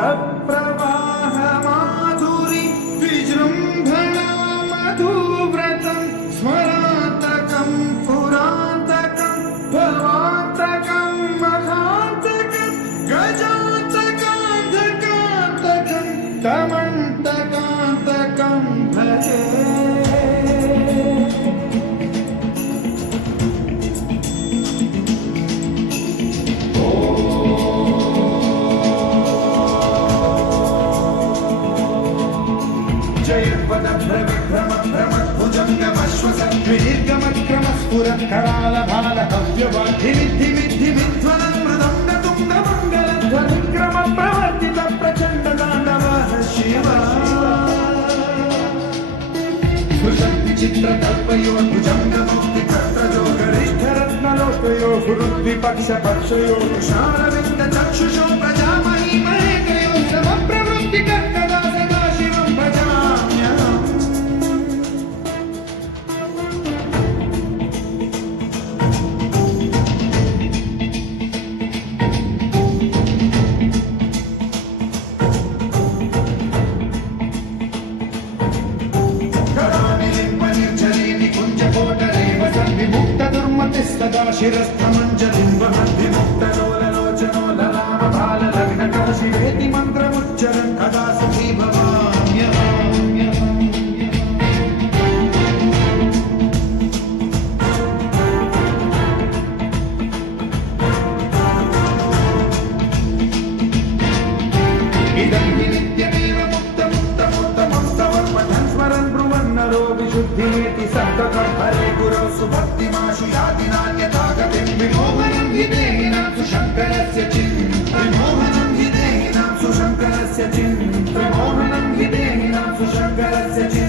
प्रवाह माधुरी विजृंभणा मधुव्रतं स्मरान्तकं पुरान्तकं भवान्तकं मखान्तकं गजान्तकान्तकान्तकं तमन्तकान्तकं भजे कराल भाल हव्यवाधिमिद्धिमिद्धिमिध्वनं मृदंग तुंग मंगल ध्वनिक्रम प्रवर्तित प्रचंड दानवः शिवा सुशक्ति चित्र कल्पयो भुजंग मुक्ति कर्तयो गरिष्ठ रत्न लोकयो गुरुद्विपक्ष पक्षयो शारविंद चक्षुषो प्रजामहि महेकयो समप्रवृत्ति कर्तदा सदा शिवं भजाम्यहम् सदा शिरस्थमञ्जलिं वहद्विमुक्तलोललोचनो ललामभाललग्न याति नान्यथागतिं विमोहनं हि देहिनां सुशङ्करस्य विमोहनं हि देहिनां सुशङ्करस्य विमोहनं हि देहिनां सुशङ्करस्य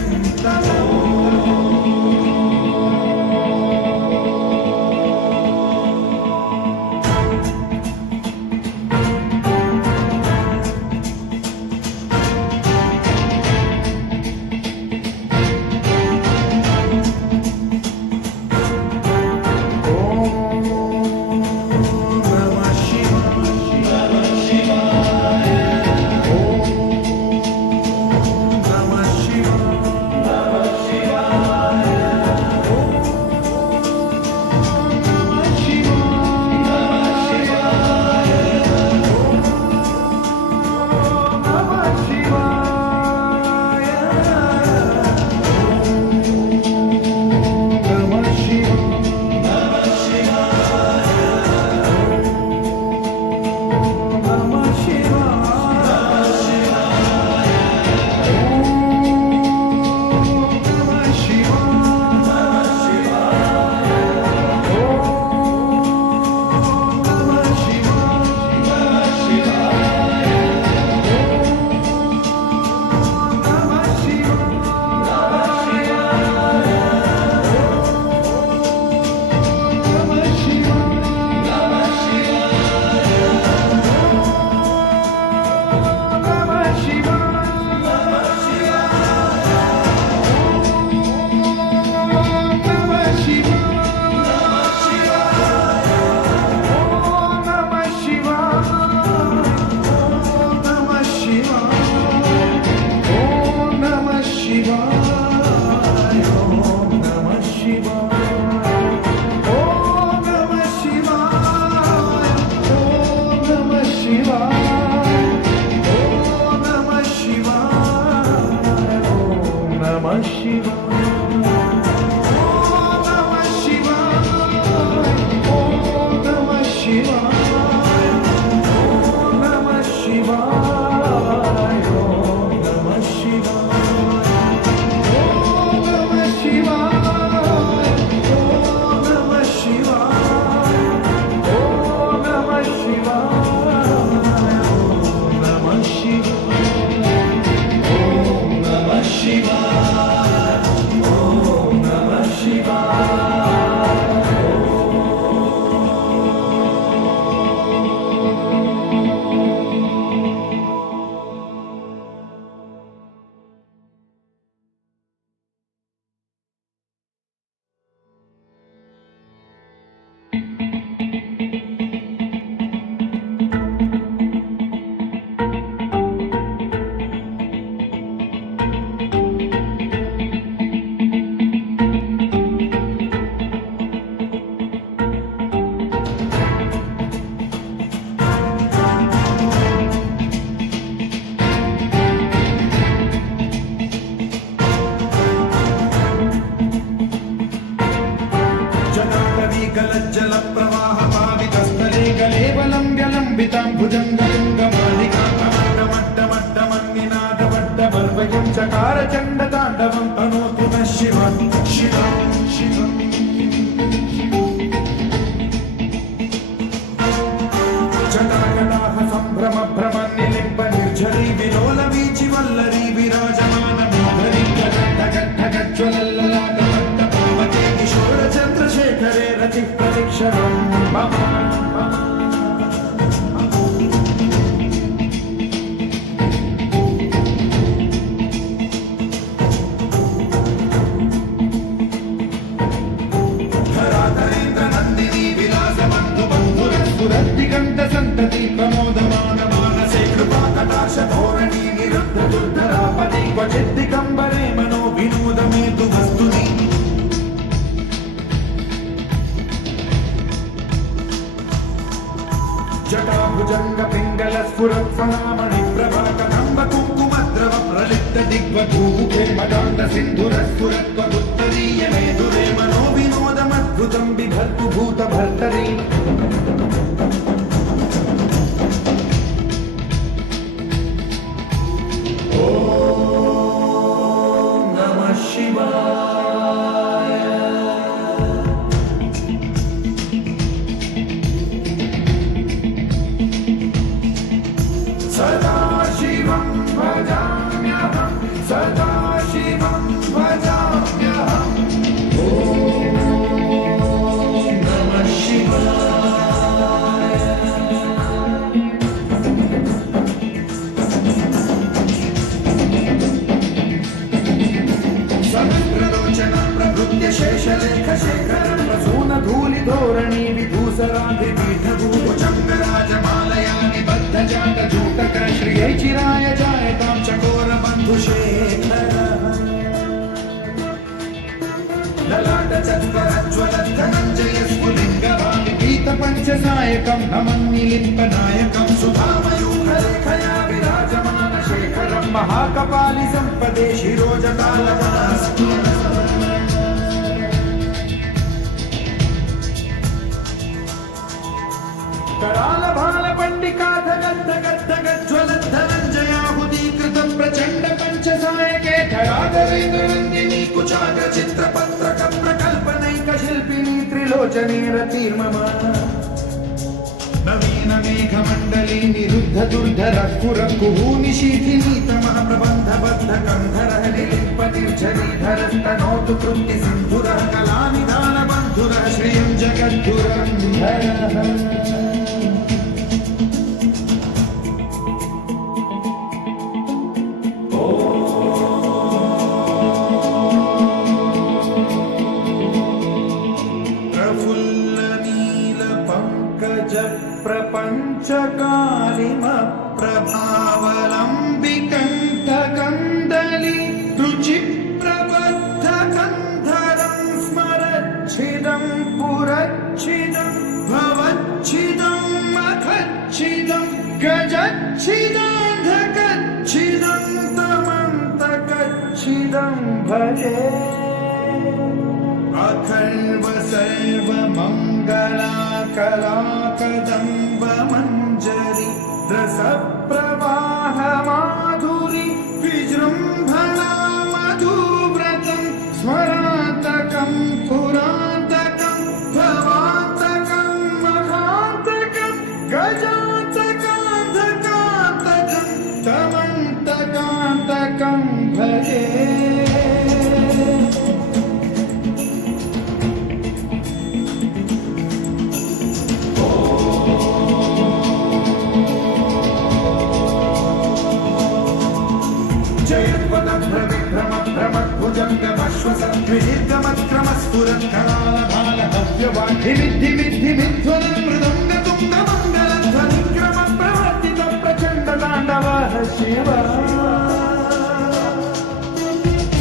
जनाकवीकलज्जलप्रवाहपावितस्थले भुजङ्गलिङ्गमालिकामड्डमड्डमड्डमन्निनादवड्डवर्वयं चकारचण्डताण्डवं तनोतु नः शिवं शिवं शिवम् जटाकटाह सम्भ्रम भ्रमन्निलिम्ब निर्झरी विलोलवीचि वल्लरी विराजमान मोहरी गगड्ढगड्ढगज्ज्वलल्ललाटपट्टपावके किशोरचन्द्रशेखरे रति प्रतिक्षणं मम संतति प्रमोदमान मानसे कृपा कटाक्ष धोरणी निरुद्ध दुर्धरापति क्वचित् दिगम्बरे मनो विनोद मे तु वस्तुनि जटाभुजंग पिंगल स्फुरत् फलामणि प्रभा कदम्ब कुङ्कुमद्रव प्रलिप्त दिग्वधूमुखे मदान्त सिन्धुरस्फुरत् त्वदुत्तरीय मेधुरे मनो विनोदमद्भुतं बिभर्तु भूतभर्तरि सदा शिवं भजाम्यहं सदा शिवं भजाम्यहम् ॐ नमः शिवाय समुद्रलोचनं प्रभृत्य शेषलेखशेखरं प्रसूनधूलिधोरणी विधूसराभिपीठभूभुजङ्गराजमालयानि बद्धजातजूटक श्रियै चिराय जायतां चकोरबन्धुशेखरः ललाटचत्वरज्ज्वलद्धनञ्जयस्फुलिङ्गभामि पीतपञ्चसायकं नमन्निलिम्पनायकं सुधामयूखलेखया विराजमानशेखरं महाकपालि सम्पदे शिरोजटालवास्ति कराल भाल पंडिकाधगद्धगद्धगज्ज्वलद्धनञ्जयाहुतीकृत प्रचण्ड पञ्चसायके धराधरेन्द्रनन्दिनी कुचाग्र चित्रपत्रक प्रकल्पनैक शिल्पिनी त्रिलोचने रतिर्मम नवीन मेघमण्डली निरुद्ध दुर्धर स्फुर कुहूनिशीथिनी तमः प्रबन्धबद्ध कन्धरः लिलिम्पतिर्झरीधरस्तनोतु कृत्ति सिन्धुरः कलानिधान बन्धुरः श्रियं जगद्धुरन्धरः प्रपञ्चकालिम प्रभावलम्बिकण्ठकन्दली रुचिप्रबद्धकन्धरं स्मरच्छिदं पुरच्छिदं भवच्छिदं मखच्छिदं गजच्छिदान्धकच्छिदं तमन्तकच्छिदं भजे अखण्ड सर्वमङ्गलाकलाकदम्ब मञ्जरी रसप्रवाह माधुरी विजृम्भणा मधुव्रतं स्मरान्तकं पुरान्तकं भवान्तकं मखान्तकं गजान्तकान्तकान्तकं तमन्तकान्तकं भजे धिमिद्धिमिद्धिमिध्वनं मृदङ्गतुङ्गमङ्गलध्वनिक्रमं प्रवर्तितं प्रचण्डताण्डवः शिव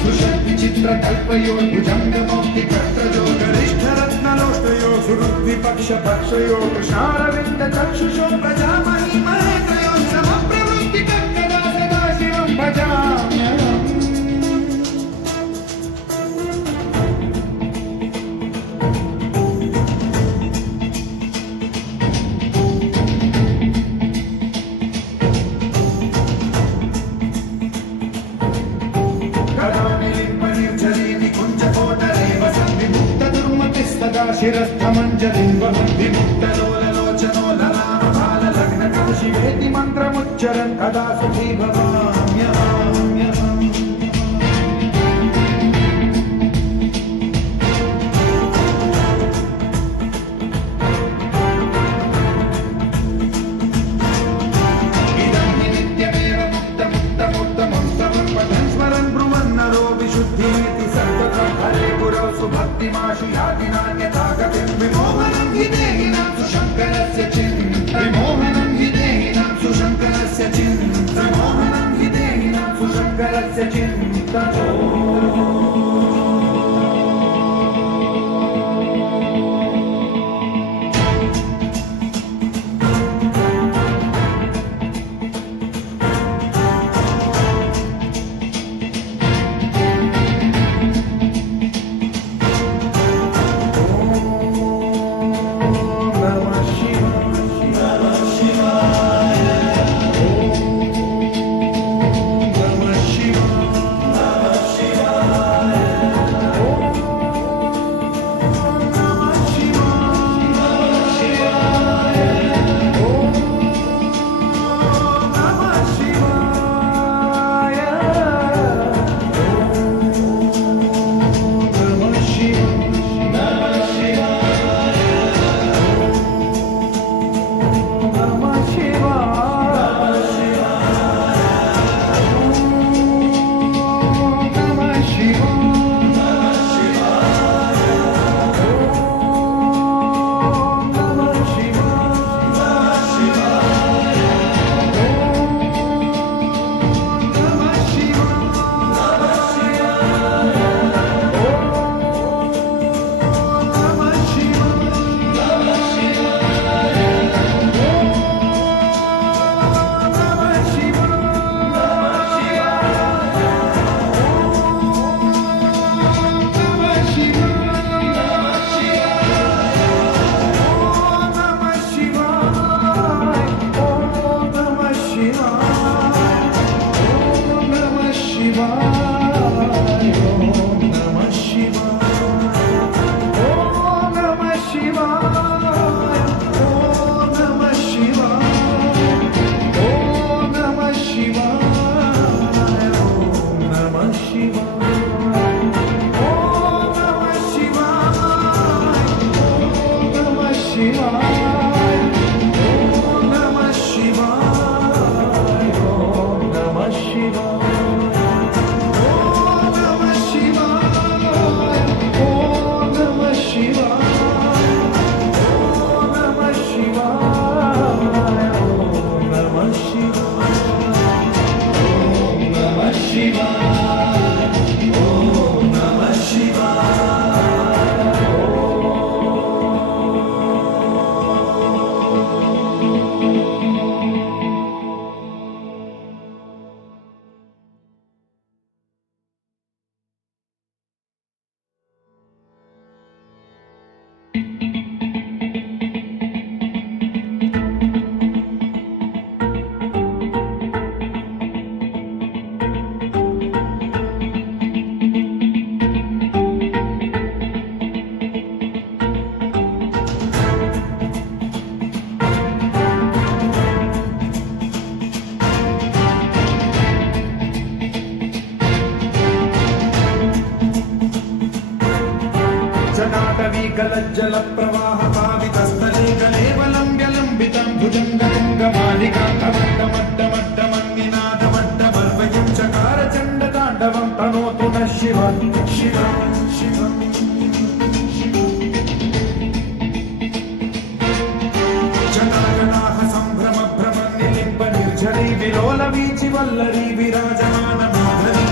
सुषट्विचित्रकल्पयो भुजङ्गमौक्तिकर्तयो गरिष्ठरत्नलोष्टयो सुहृद्विपक्षपक्षयो कृष्णारविन्दचक्षुषो प्रजामहि महेन्द्रयो श्रमप्रवृत्तिकर्कदा सदा शिवं भजाम्यहम् शिरस्थमञ्जलिं विमुक्तलोललोचनो ललामभाललग्नकौशिवेति मन्त्रमुच्चरन् कदा सुखी भवाम्यहम् इदं हि नित्यमेव मुक्तमुक्तमुक्तमुत्तमं पठन् स्मरन् ब्रुवन्नरो विशुद्धिमेति सर्वथा हरे गुरौ सुभक्तिमाशु याति नान्यथा गतिं विमोहनं हि देहिनां सुशङ्करस्य विमोहनं हि देहिनां सुशङ्करस्य विमोहनं हि देहिनां सुशङ्करस्य चिन्तनो जल प्रवाह पावितस्थले कलेवलम्ब्यलम्बितं भुजङ्गलिङ्गमालिकान्तमड्डमड्डमड्डमन्निनादमड्डमर्वयं चकार चण्डताण्डवं तनोतु नः शिव शिव शिव जनागणाः सम्भ्रम भ्रमन्निलिम्ब निर्झरी विलोलवीचि वल्लरी विराजमान माधवी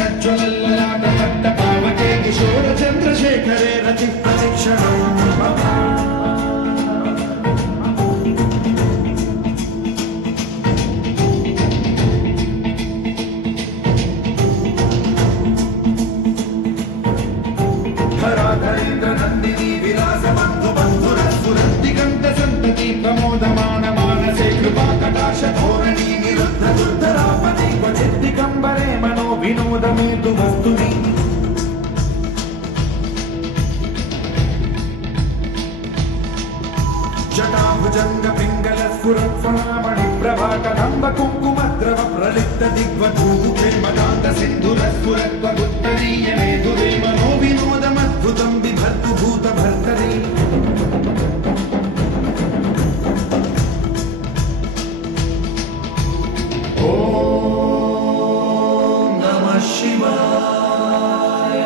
गज्ज्वलल्ललाटपट्ट पावके किशोर चन्द्रशेखरे रति प्रतिक्षणं धराधरेन्द्र नन्दिनी विलासबन्धु बन्धुरस्फुरन्दिगन्त सन्तति प्रमोदमान मानसे कृपा कटाक्ष धोरणी निरुद्ध दुर्धरापति क्वचित् दिगम्बरे मनो विनोदमेतु वस्तुनि जटाभुजंग पिंगल स्फुरत्फणामणि प्रभा कदम्ब कुङ्कुमद्रव प्रलिप्त दिग्वधूमुखे मदान्त सिन्धुर स्फुरत्वगुत्तरीय मेधुरे मनो विनोदमद्भुतं बिभर्तु भूत भर्तरि ॐ नमः शिवाय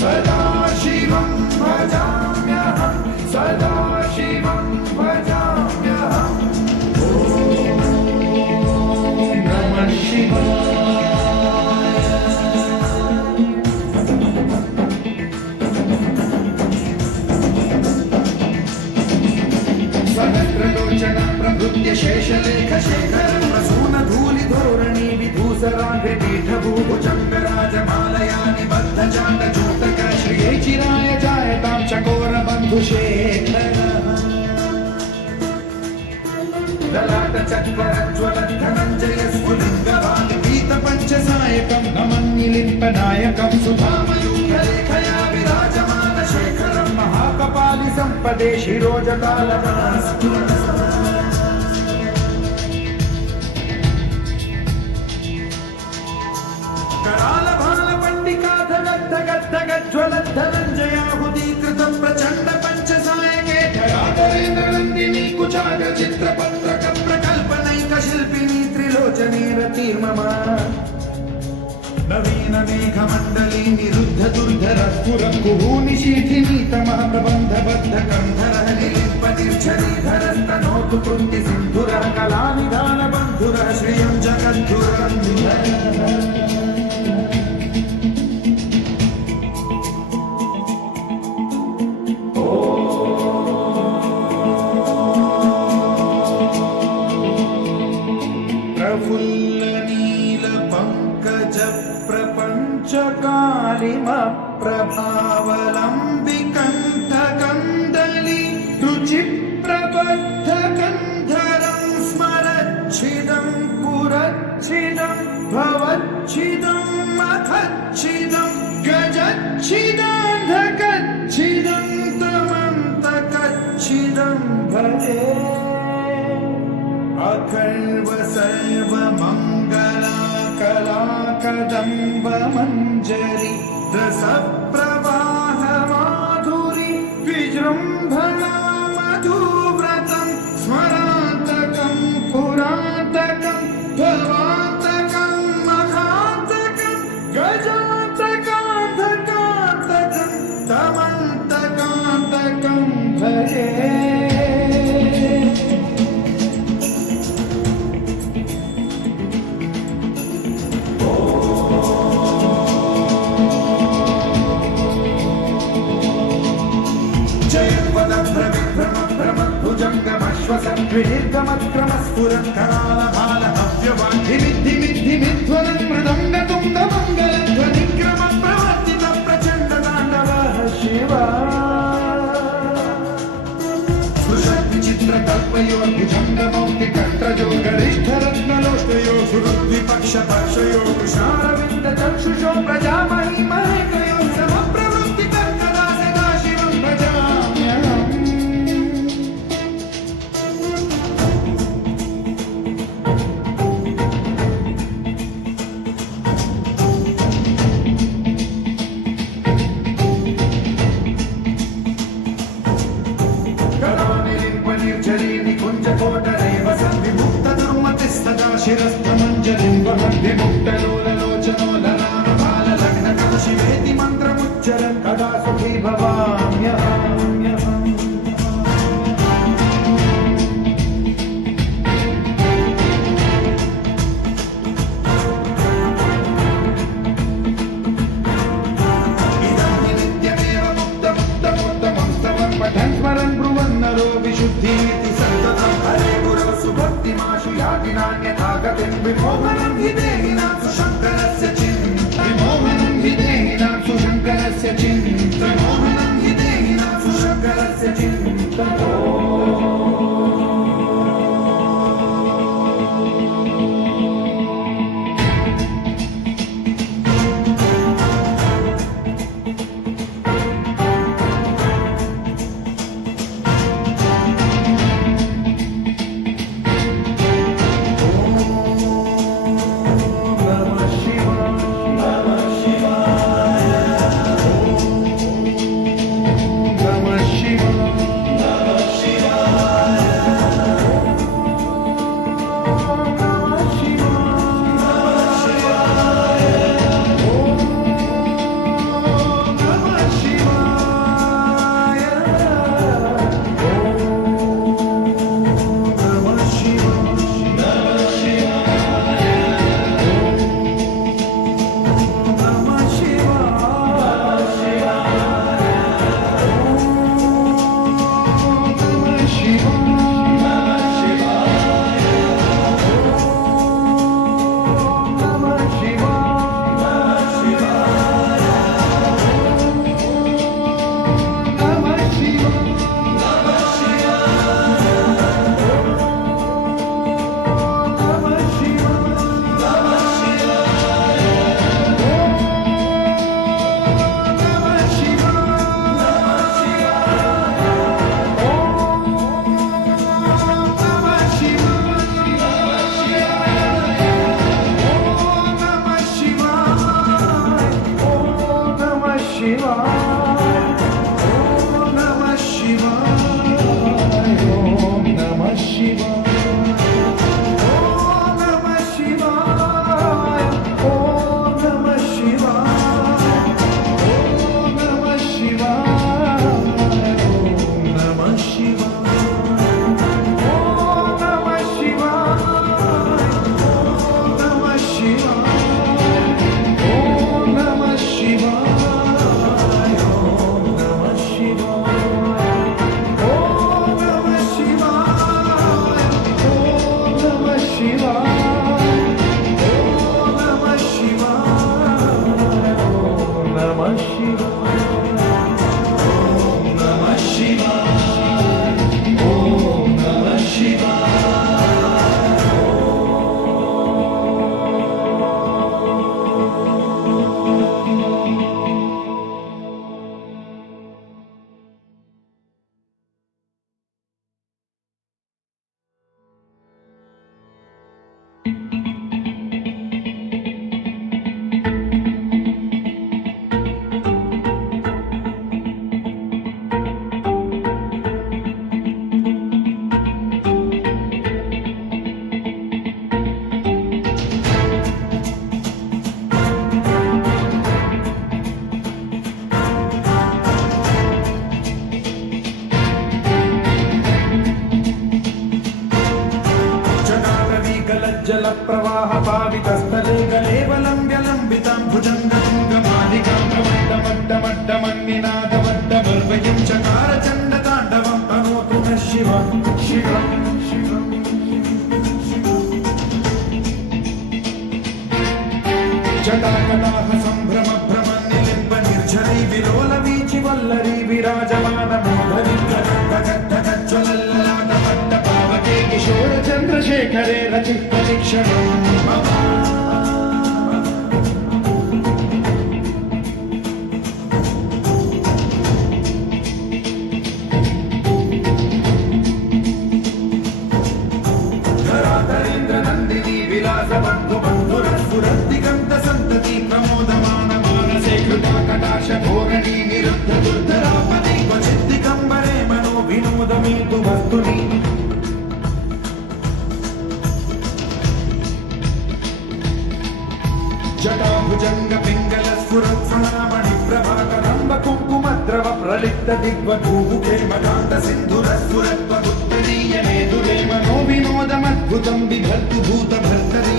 सदा शिवं भजाम्यहं सदा शिवं भजाम्यहं ॐ नमः शिवाय सहस्रलोचन प्रभृत्य शेषलेख शेखरं प्रसूनधूलि धोरणी विधूसराग्रे पीठभूभुजङ्गराजमालयानि बद्धचाण्डचूटक श्रिये चिराय जायतां चकोर बन्धुशेखर ललाट चक्रज्ज्वल धनञ्जय स्फुलिङ्गवान् पीतपञ्चसायकं नमन्निलिम्पनायकं सुधामयूखलेखया विराजमान शेखरं महाकपालि सम्पदे शिरोजटालवास्तु ज्वलद्धनञ्जयाहुतीकृतं प्रचण्ड पञ्चसायके धराधरेन्द्र नन्दिनी कुचाग्र चित्रपत्रक प्रकल्पनैक शिल्पिनी त्रिलोचने रतिर्मम नवीन मेघमण्डली निरुद्ध दुर्धर स्फुरं कुहूनिशीथिनी तमः प्रबन्धबद्ध कन्धरः निलिम्प निर्झरीधरस्तनोतु कुन्ति सिन्धुरः कलानिधान बन्धुरः श्रियं जगद्धुरं प्रभावलम्बिकण्ठकन्दली रुचिप्रबद्धकन्धरं स्मरच्छिदं पुरच्छिदं भवच्छिदं मथच्छिदं गजच्छिदान्धकच्छिदं तमन्तकच्छिदं भजे अखर्व सर्वमङ्गलाकलाकदम्ब मञ्जरी रसप्रवाह माधुरी विजृम्भणा मधुव्रतं स्मरान्तकं पुरान्तकं भवान्तकं महान्तकं गजान्तकान्तकान्तकं तमन्तकान्तकं भजे धिमिद्धिमिद्धिमिध्वनं मृदङ्गतुङ्गमङ्गलध्वनिक्रमप्रवर्तित प्रचण्डताण्डवः शिवा विचित्रकल्पयोर्भुजङ्गमौक्तिकण्ठजो गरिष्ठरत्नलोष्टयो सुहृद्विपक्षपक्षयो कृशारविन्दचक्षुषो प्रजामहि महकयो समप्रवृत्तिकर्तदा सदा शिवं भजाम्यहम् शिरस्तमञ्जलिं वहद्विमुक्तलोललोचनो ललाटबाललग्नकलशिवेति मन्त्रमुच्चरन् कदा सुखी भवाम्यहम् इदानीं नित्यमेव मुक्तमुत्तमोत्तमं स्तवं पठन् स्मरन् ब्रुवन्नरो विशुद्धीति सन्ततं हरे गुरौ सुभक्तिमाशु याति नान्यथा गतिं विमोहनं हि देहिनां सुशङ्करस्य विमोहनं हि देहिनां सुशङ्करस्य विमोहनं हि देहिनां सुशङ्करस्य चिन्ततो जलप्रवाह पावितस्थले गलेवलं व्यलम्बितां भुजङ्गतुङ्गमालिकां प्रमट्टमट्टमट्टमन्निनादवड्डवर्वयं चकार चण्डताण्डवं तनोतु नः शिवं शिवम् విరాజమాన మోహని జ్వలల్లలాట పట్ట పావకే కిశోర చంద్రశేఖరే రచిత శిక్షణం ధరాధరేంద్ర నందిని విలాస బంధు బంధుర స్ఫురద్దిగంత సంతతి ప్రమోదమాన మానసే కృపా కటాక్ష ధోరణి నిరుద్ధ దుర్ధరాపతి క్వచిద్దిగంబరే మనో వినోదమేతు వస్తుని జటాభుజంగ పింగళ స్ఫురత్ఫణామణి ప్రభాకరంబ కుంకుమద్రవ ప్రలిప్త దిగ్వధూముఖే మదాంత సింధుర స్ఫురత్వగుత్తరీయ మేధురే మనో వినోదమద్భుతం బిభర్తు భూత భర్తరీ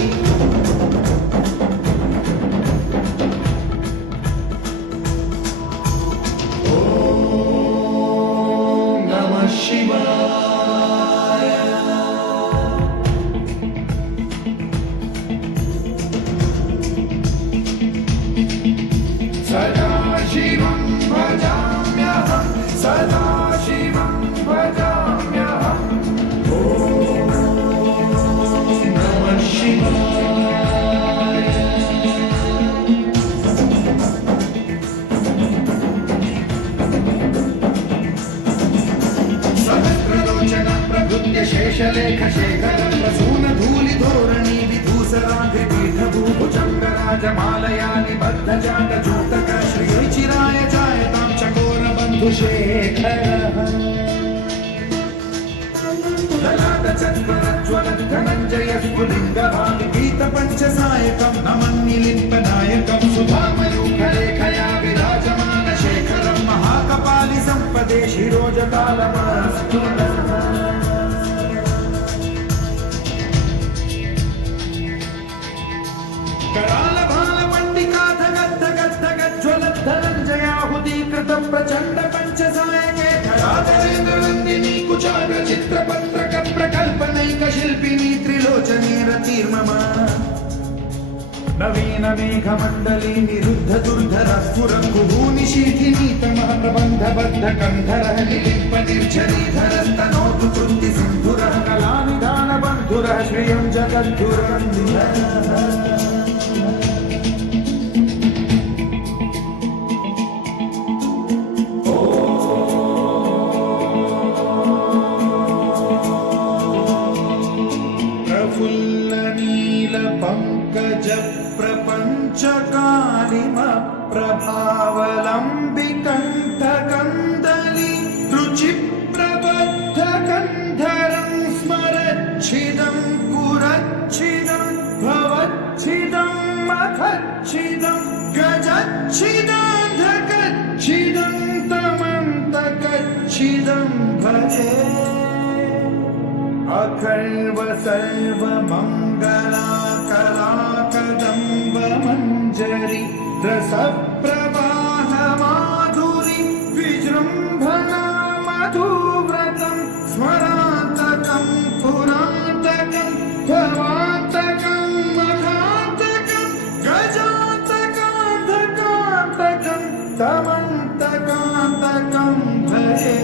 ఓం నమః శివాయ సదాశివం భజామ్యహం సదాశివం భజామ్యహం ఓం నమః శివాయ సహస్రలోచన ప్రకృత్య శేషలేఖ శేఖర ప్రసూన ధూళి ధోరణి విధూసరాగ్రి పీఠభూభుజంగరాజమాలయాని బద్ధజాత జూతక శ్రీచిరాయ జాయతాం చకోర బంధు శేఖర లలాట చక్రజ్వల ధనంజయ స్ఫులింగ భావి గీత పంచసాయకం నమన్నిలింప నాయకం సుధామయూఖలేఖయా విరాజమాన శేఖరం మహాకపాలి సంపదే శిరోజకాలమస్తు कराल भाल पंडिकाथ गद्ध गद्ध गज्ज्वल धनंजयाहुतीकृत प्रचंड पंचसायके धराधरेन्द्र नंदिनी कुचाग्र चित्रपत्रक प्रकल्पनैक शिल्पिनी त्रिलोचने रतिर्मम नवीन मेघ मंडली निरुद्ध दुर्धर स्फुर कुहूनि शीथिनी तमः प्रबंध बद्ध कंधर निलिम्प निर्झरीधर स्तनोतु तृप्ति सिंधुर कलानिधान बंधुर श्रियं जगद्धुरन्दिनः पंकज प्रपंच कालिम प्रभावलंबि कंठ कंदली रुचि प्रबद्ध कंधरं स्मरच्छिदं कुरच्छिदं भवच्छिदं मखच्छिदं गजच्छिदं तमन्तकच्छिदं भजे अखर्व सर्व मंगला कला कदम्ब मंजरी रस प्रवाह माधुरी विजृंभणा मधुव्रतं स्मरान्तकं पुरान्तकं भवान्तकं मखान्तकं गजान्तकान्तकान्तकं तमन्तकान्तकं भजे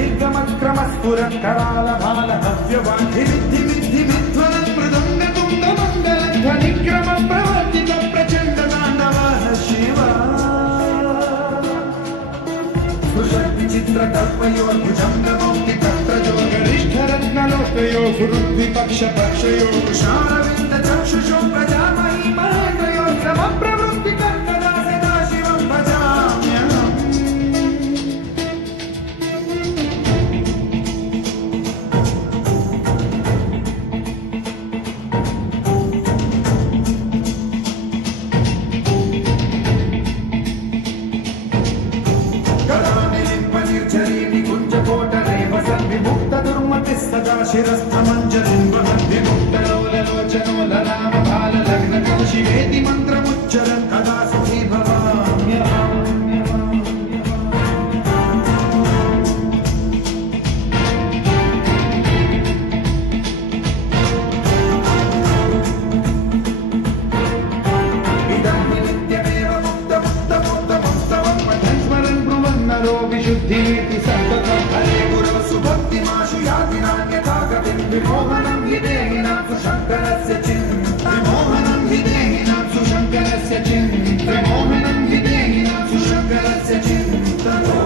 विनिर्गमक्रमस्फुरत् करालभाल हव्यवान्धि विद्धि विद्धि विध्वलन् मृदङ्ग तुङ्ग मङ्गल ध्वनिक्रम प्रवर्तित प्रचण्ड ताण्डवः शिव सुषट्विचित्र कल्पयोर्भुजङ्गमौक्ति तत्रजो गरिष्ठरत्नलोष्टयो सुहृद्विपक्ष पक्षयो शारविन्द चक्षुषो प्रजामहि महेन्द्रयो श्रम प्रवृत्ति कर्तदा सदा शिवं भजाम्यहम् सदा शिरस्थमञ्जलिं वहद्विमुक्तलोललोचनो ललाम बाललग्नकौशिवेति मन्त्रमुच्चरन् कदा सुखी भवाम्यहम् विशुद्धिमेति सन्ततं हरे गुरवसु भक्तिमाशु याति नान्यथा गतिं विमोहनं हि देहिनां सुशङ्करस्य विमोहनं हि देहिनां सुशङ्करस्य विमोहनं हि देहिनां सुशङ्करस्य चिन्तनो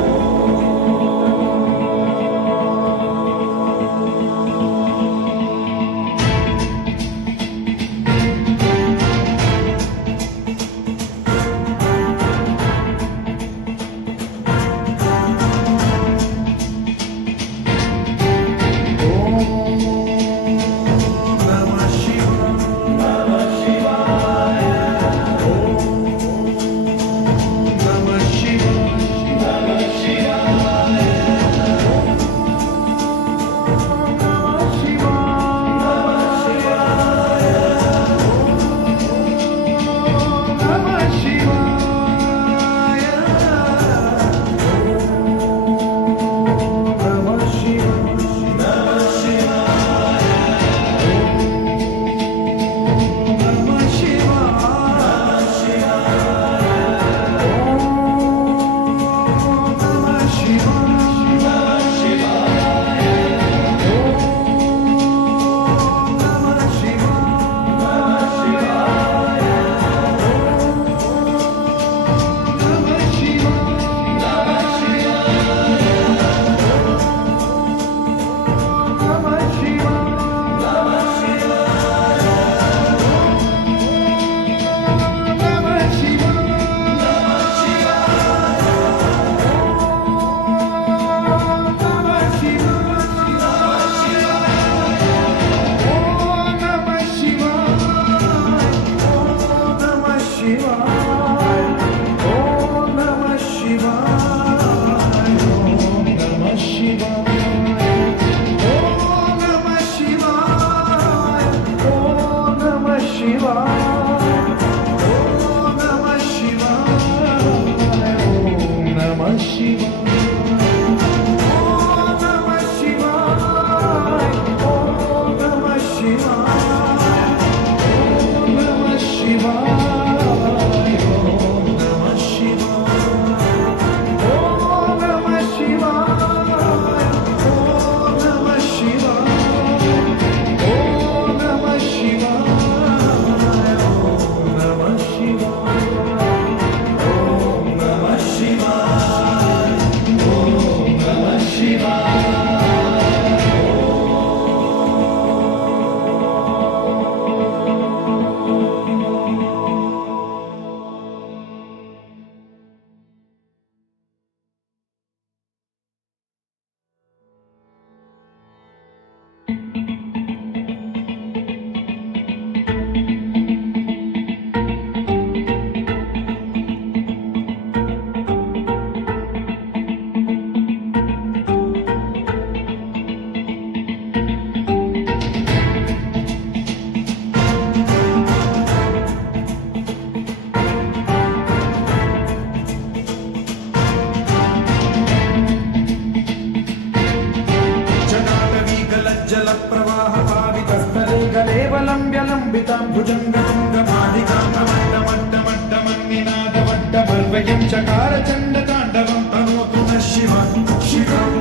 भुजङ्गतुङ्गमालिकामट्टमट्टमट्टमन्निनादवड्डमर्वयं चकारचण्डताण्डवं तनोतु नः शिवं शिवम्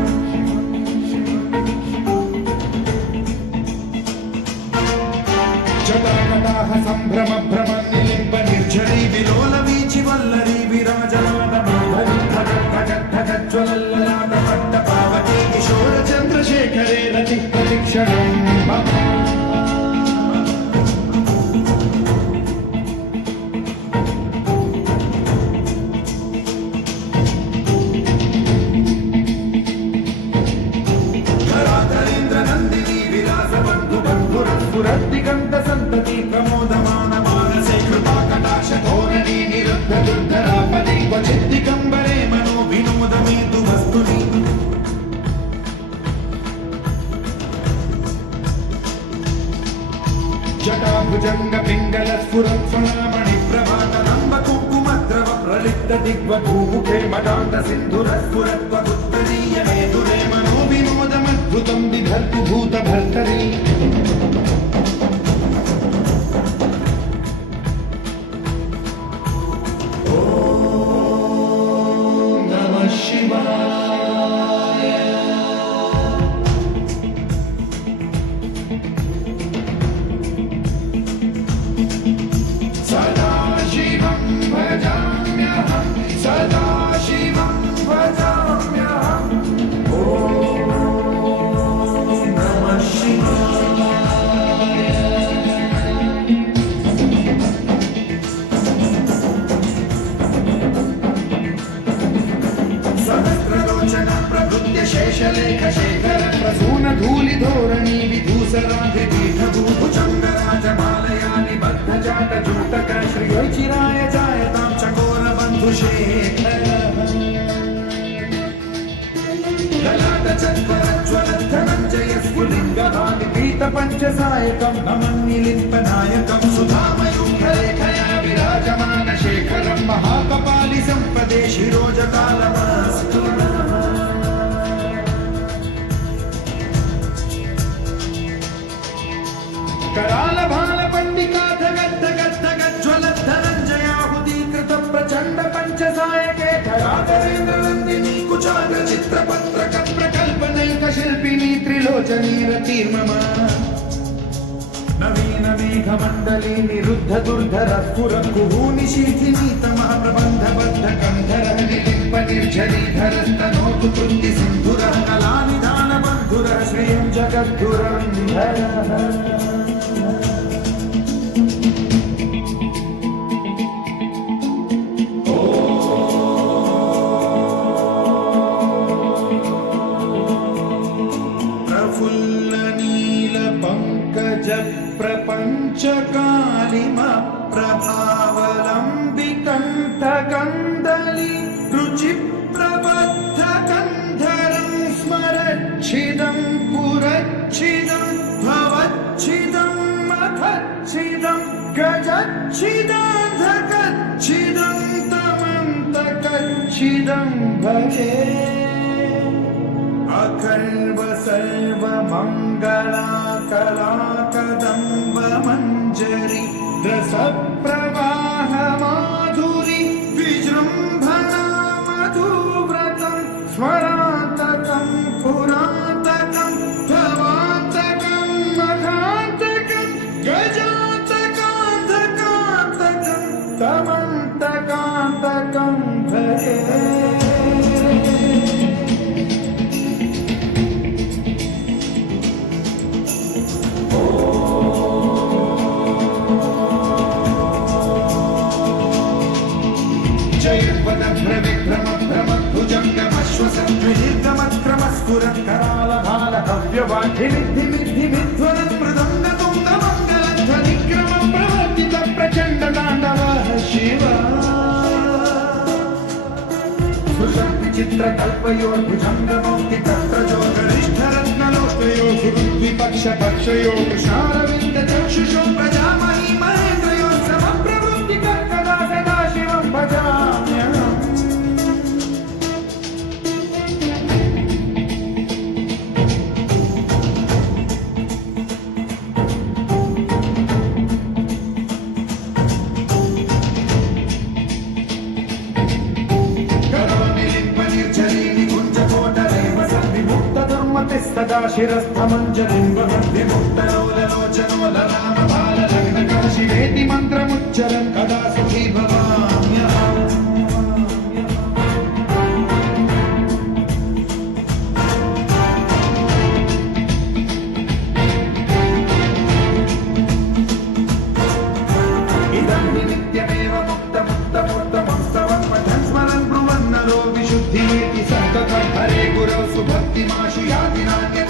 जटाकटाः सम्भ्रमभ्रमन्निलिम्ब निर्झरी विलोलवीचि वल्लरी विराजमानमाधवी भगज्वलल्ललाटपट्टपावती किशोरचन्द्रशेखरे रतिः प्रतिक्षणं मम दिगंत संतति प्रमोदमान मानसे कृपा कटाक्ष धोरणी निरुद्ध दुर्धरापति क्वचित् दिगंबरे मनो विनोदमेतु वस्तुनि जटा भुजंग पिंगल स्फुरत् स्वनामणि प्रभातनम्ब कुङ्कुमद्रव प्रलिप्त दिग्वधूमुखे मदान्त सिन्धुरस्फुरत् त्वदुत्तरीय मेधुरे मनो विनोदमद्भुतं बिभर्तु भूतभर्तरि शिवाय सहस्रलोचन प्रभृत्य शेषलेख शेखर प्रसून धूलि धोरणी विधूसराधि पीठभूभुजंग राजमालया निबद्ध जाट जूटक श्रियचिराय जायतां चकोर बन्धुशेखर ललाट चत्वरज्वलत् धनञ्जय स्फुलिङ्गभागि पीत पञ्चसायकं नमन्निलिम्पनायकं सुधामयूखलेखया विराजमान शेखरं महाकपालि सम्पदे शिरोजकालमस्तु कराल भाल पंडिका धगद् गद् गज्ज्वलत् धनञ्जयाहुतीकृत प्रचण्ड पञ्चसायके धराधरेन्द्र नन्दिनी कुचाग्र चित्रपत्रक प्रकल्पनैक शिल्पिनी त्रिलोचनी रतिर्मम नवीन मेघमण्डली निरुद्ध दुर्धर स्फुर कुहूनि शीथिनीतमः प्रबन्धबद्ध कन्धर निलिम्प निर्झरीधरस्तनोतु कृत्ति सिन्धुरः कलानिधान बन्धुरः श्रियं जगद्धुरन्धरः प्रभावलम्बिकण्ठकन्दली रुचिप्रबद्धकन्धरं स्मरच्छिदं पुरच्छिदं भवच्छिदं मखच्छिदं गजच्छिदान्धकच्छिदं तमन्तकच्छिदं भजे अखर्व सर्वमङ्गला कला कदम्ब मञ्जरी रसप्रवाह माधुरी विजृम्भणा मधुव्रतं स्मरान्तकं पुरान्तकं भवान्तकं मखान्तकं गजान्तकान्तकान्तकं तमन्तकान्तकं भजे करालभालभव्यवाढिमिद्धिमिद्धिमिध्वरन् मृदङ्गतुङ्गमङ्गलध्वनिक्रमं प्रवर्तित प्रचण्ड ताण्डवः शिव सुषट्विचित्रकल्पयोर्भुजङ्गमौक्तितत्रजो गरिष्ठरत्नलोष्टयो सुहृद्विपक्षपक्षयो कृशारविन्दचक्षुषो प्रजामही महेन्द्रयो समप्रवृत्तिकर्कदा सदा शिवं भजाम्यहम् सदा शिरस्थमञ्जलिं विमुक्तलोललोचनो ललामबाललग्नकर्षिवेति मन्त्रमुच्चरन् कदा सुखी भवाम्यहम् इदं नित्यमेव मुक्तमुक्तमुत्तमस्तवं पठन् स्मरन् ब्रुवन्नरो विशुद्धिमेति सन्ततं हरे गुरौ सुभक्तिमाशु याति नान्य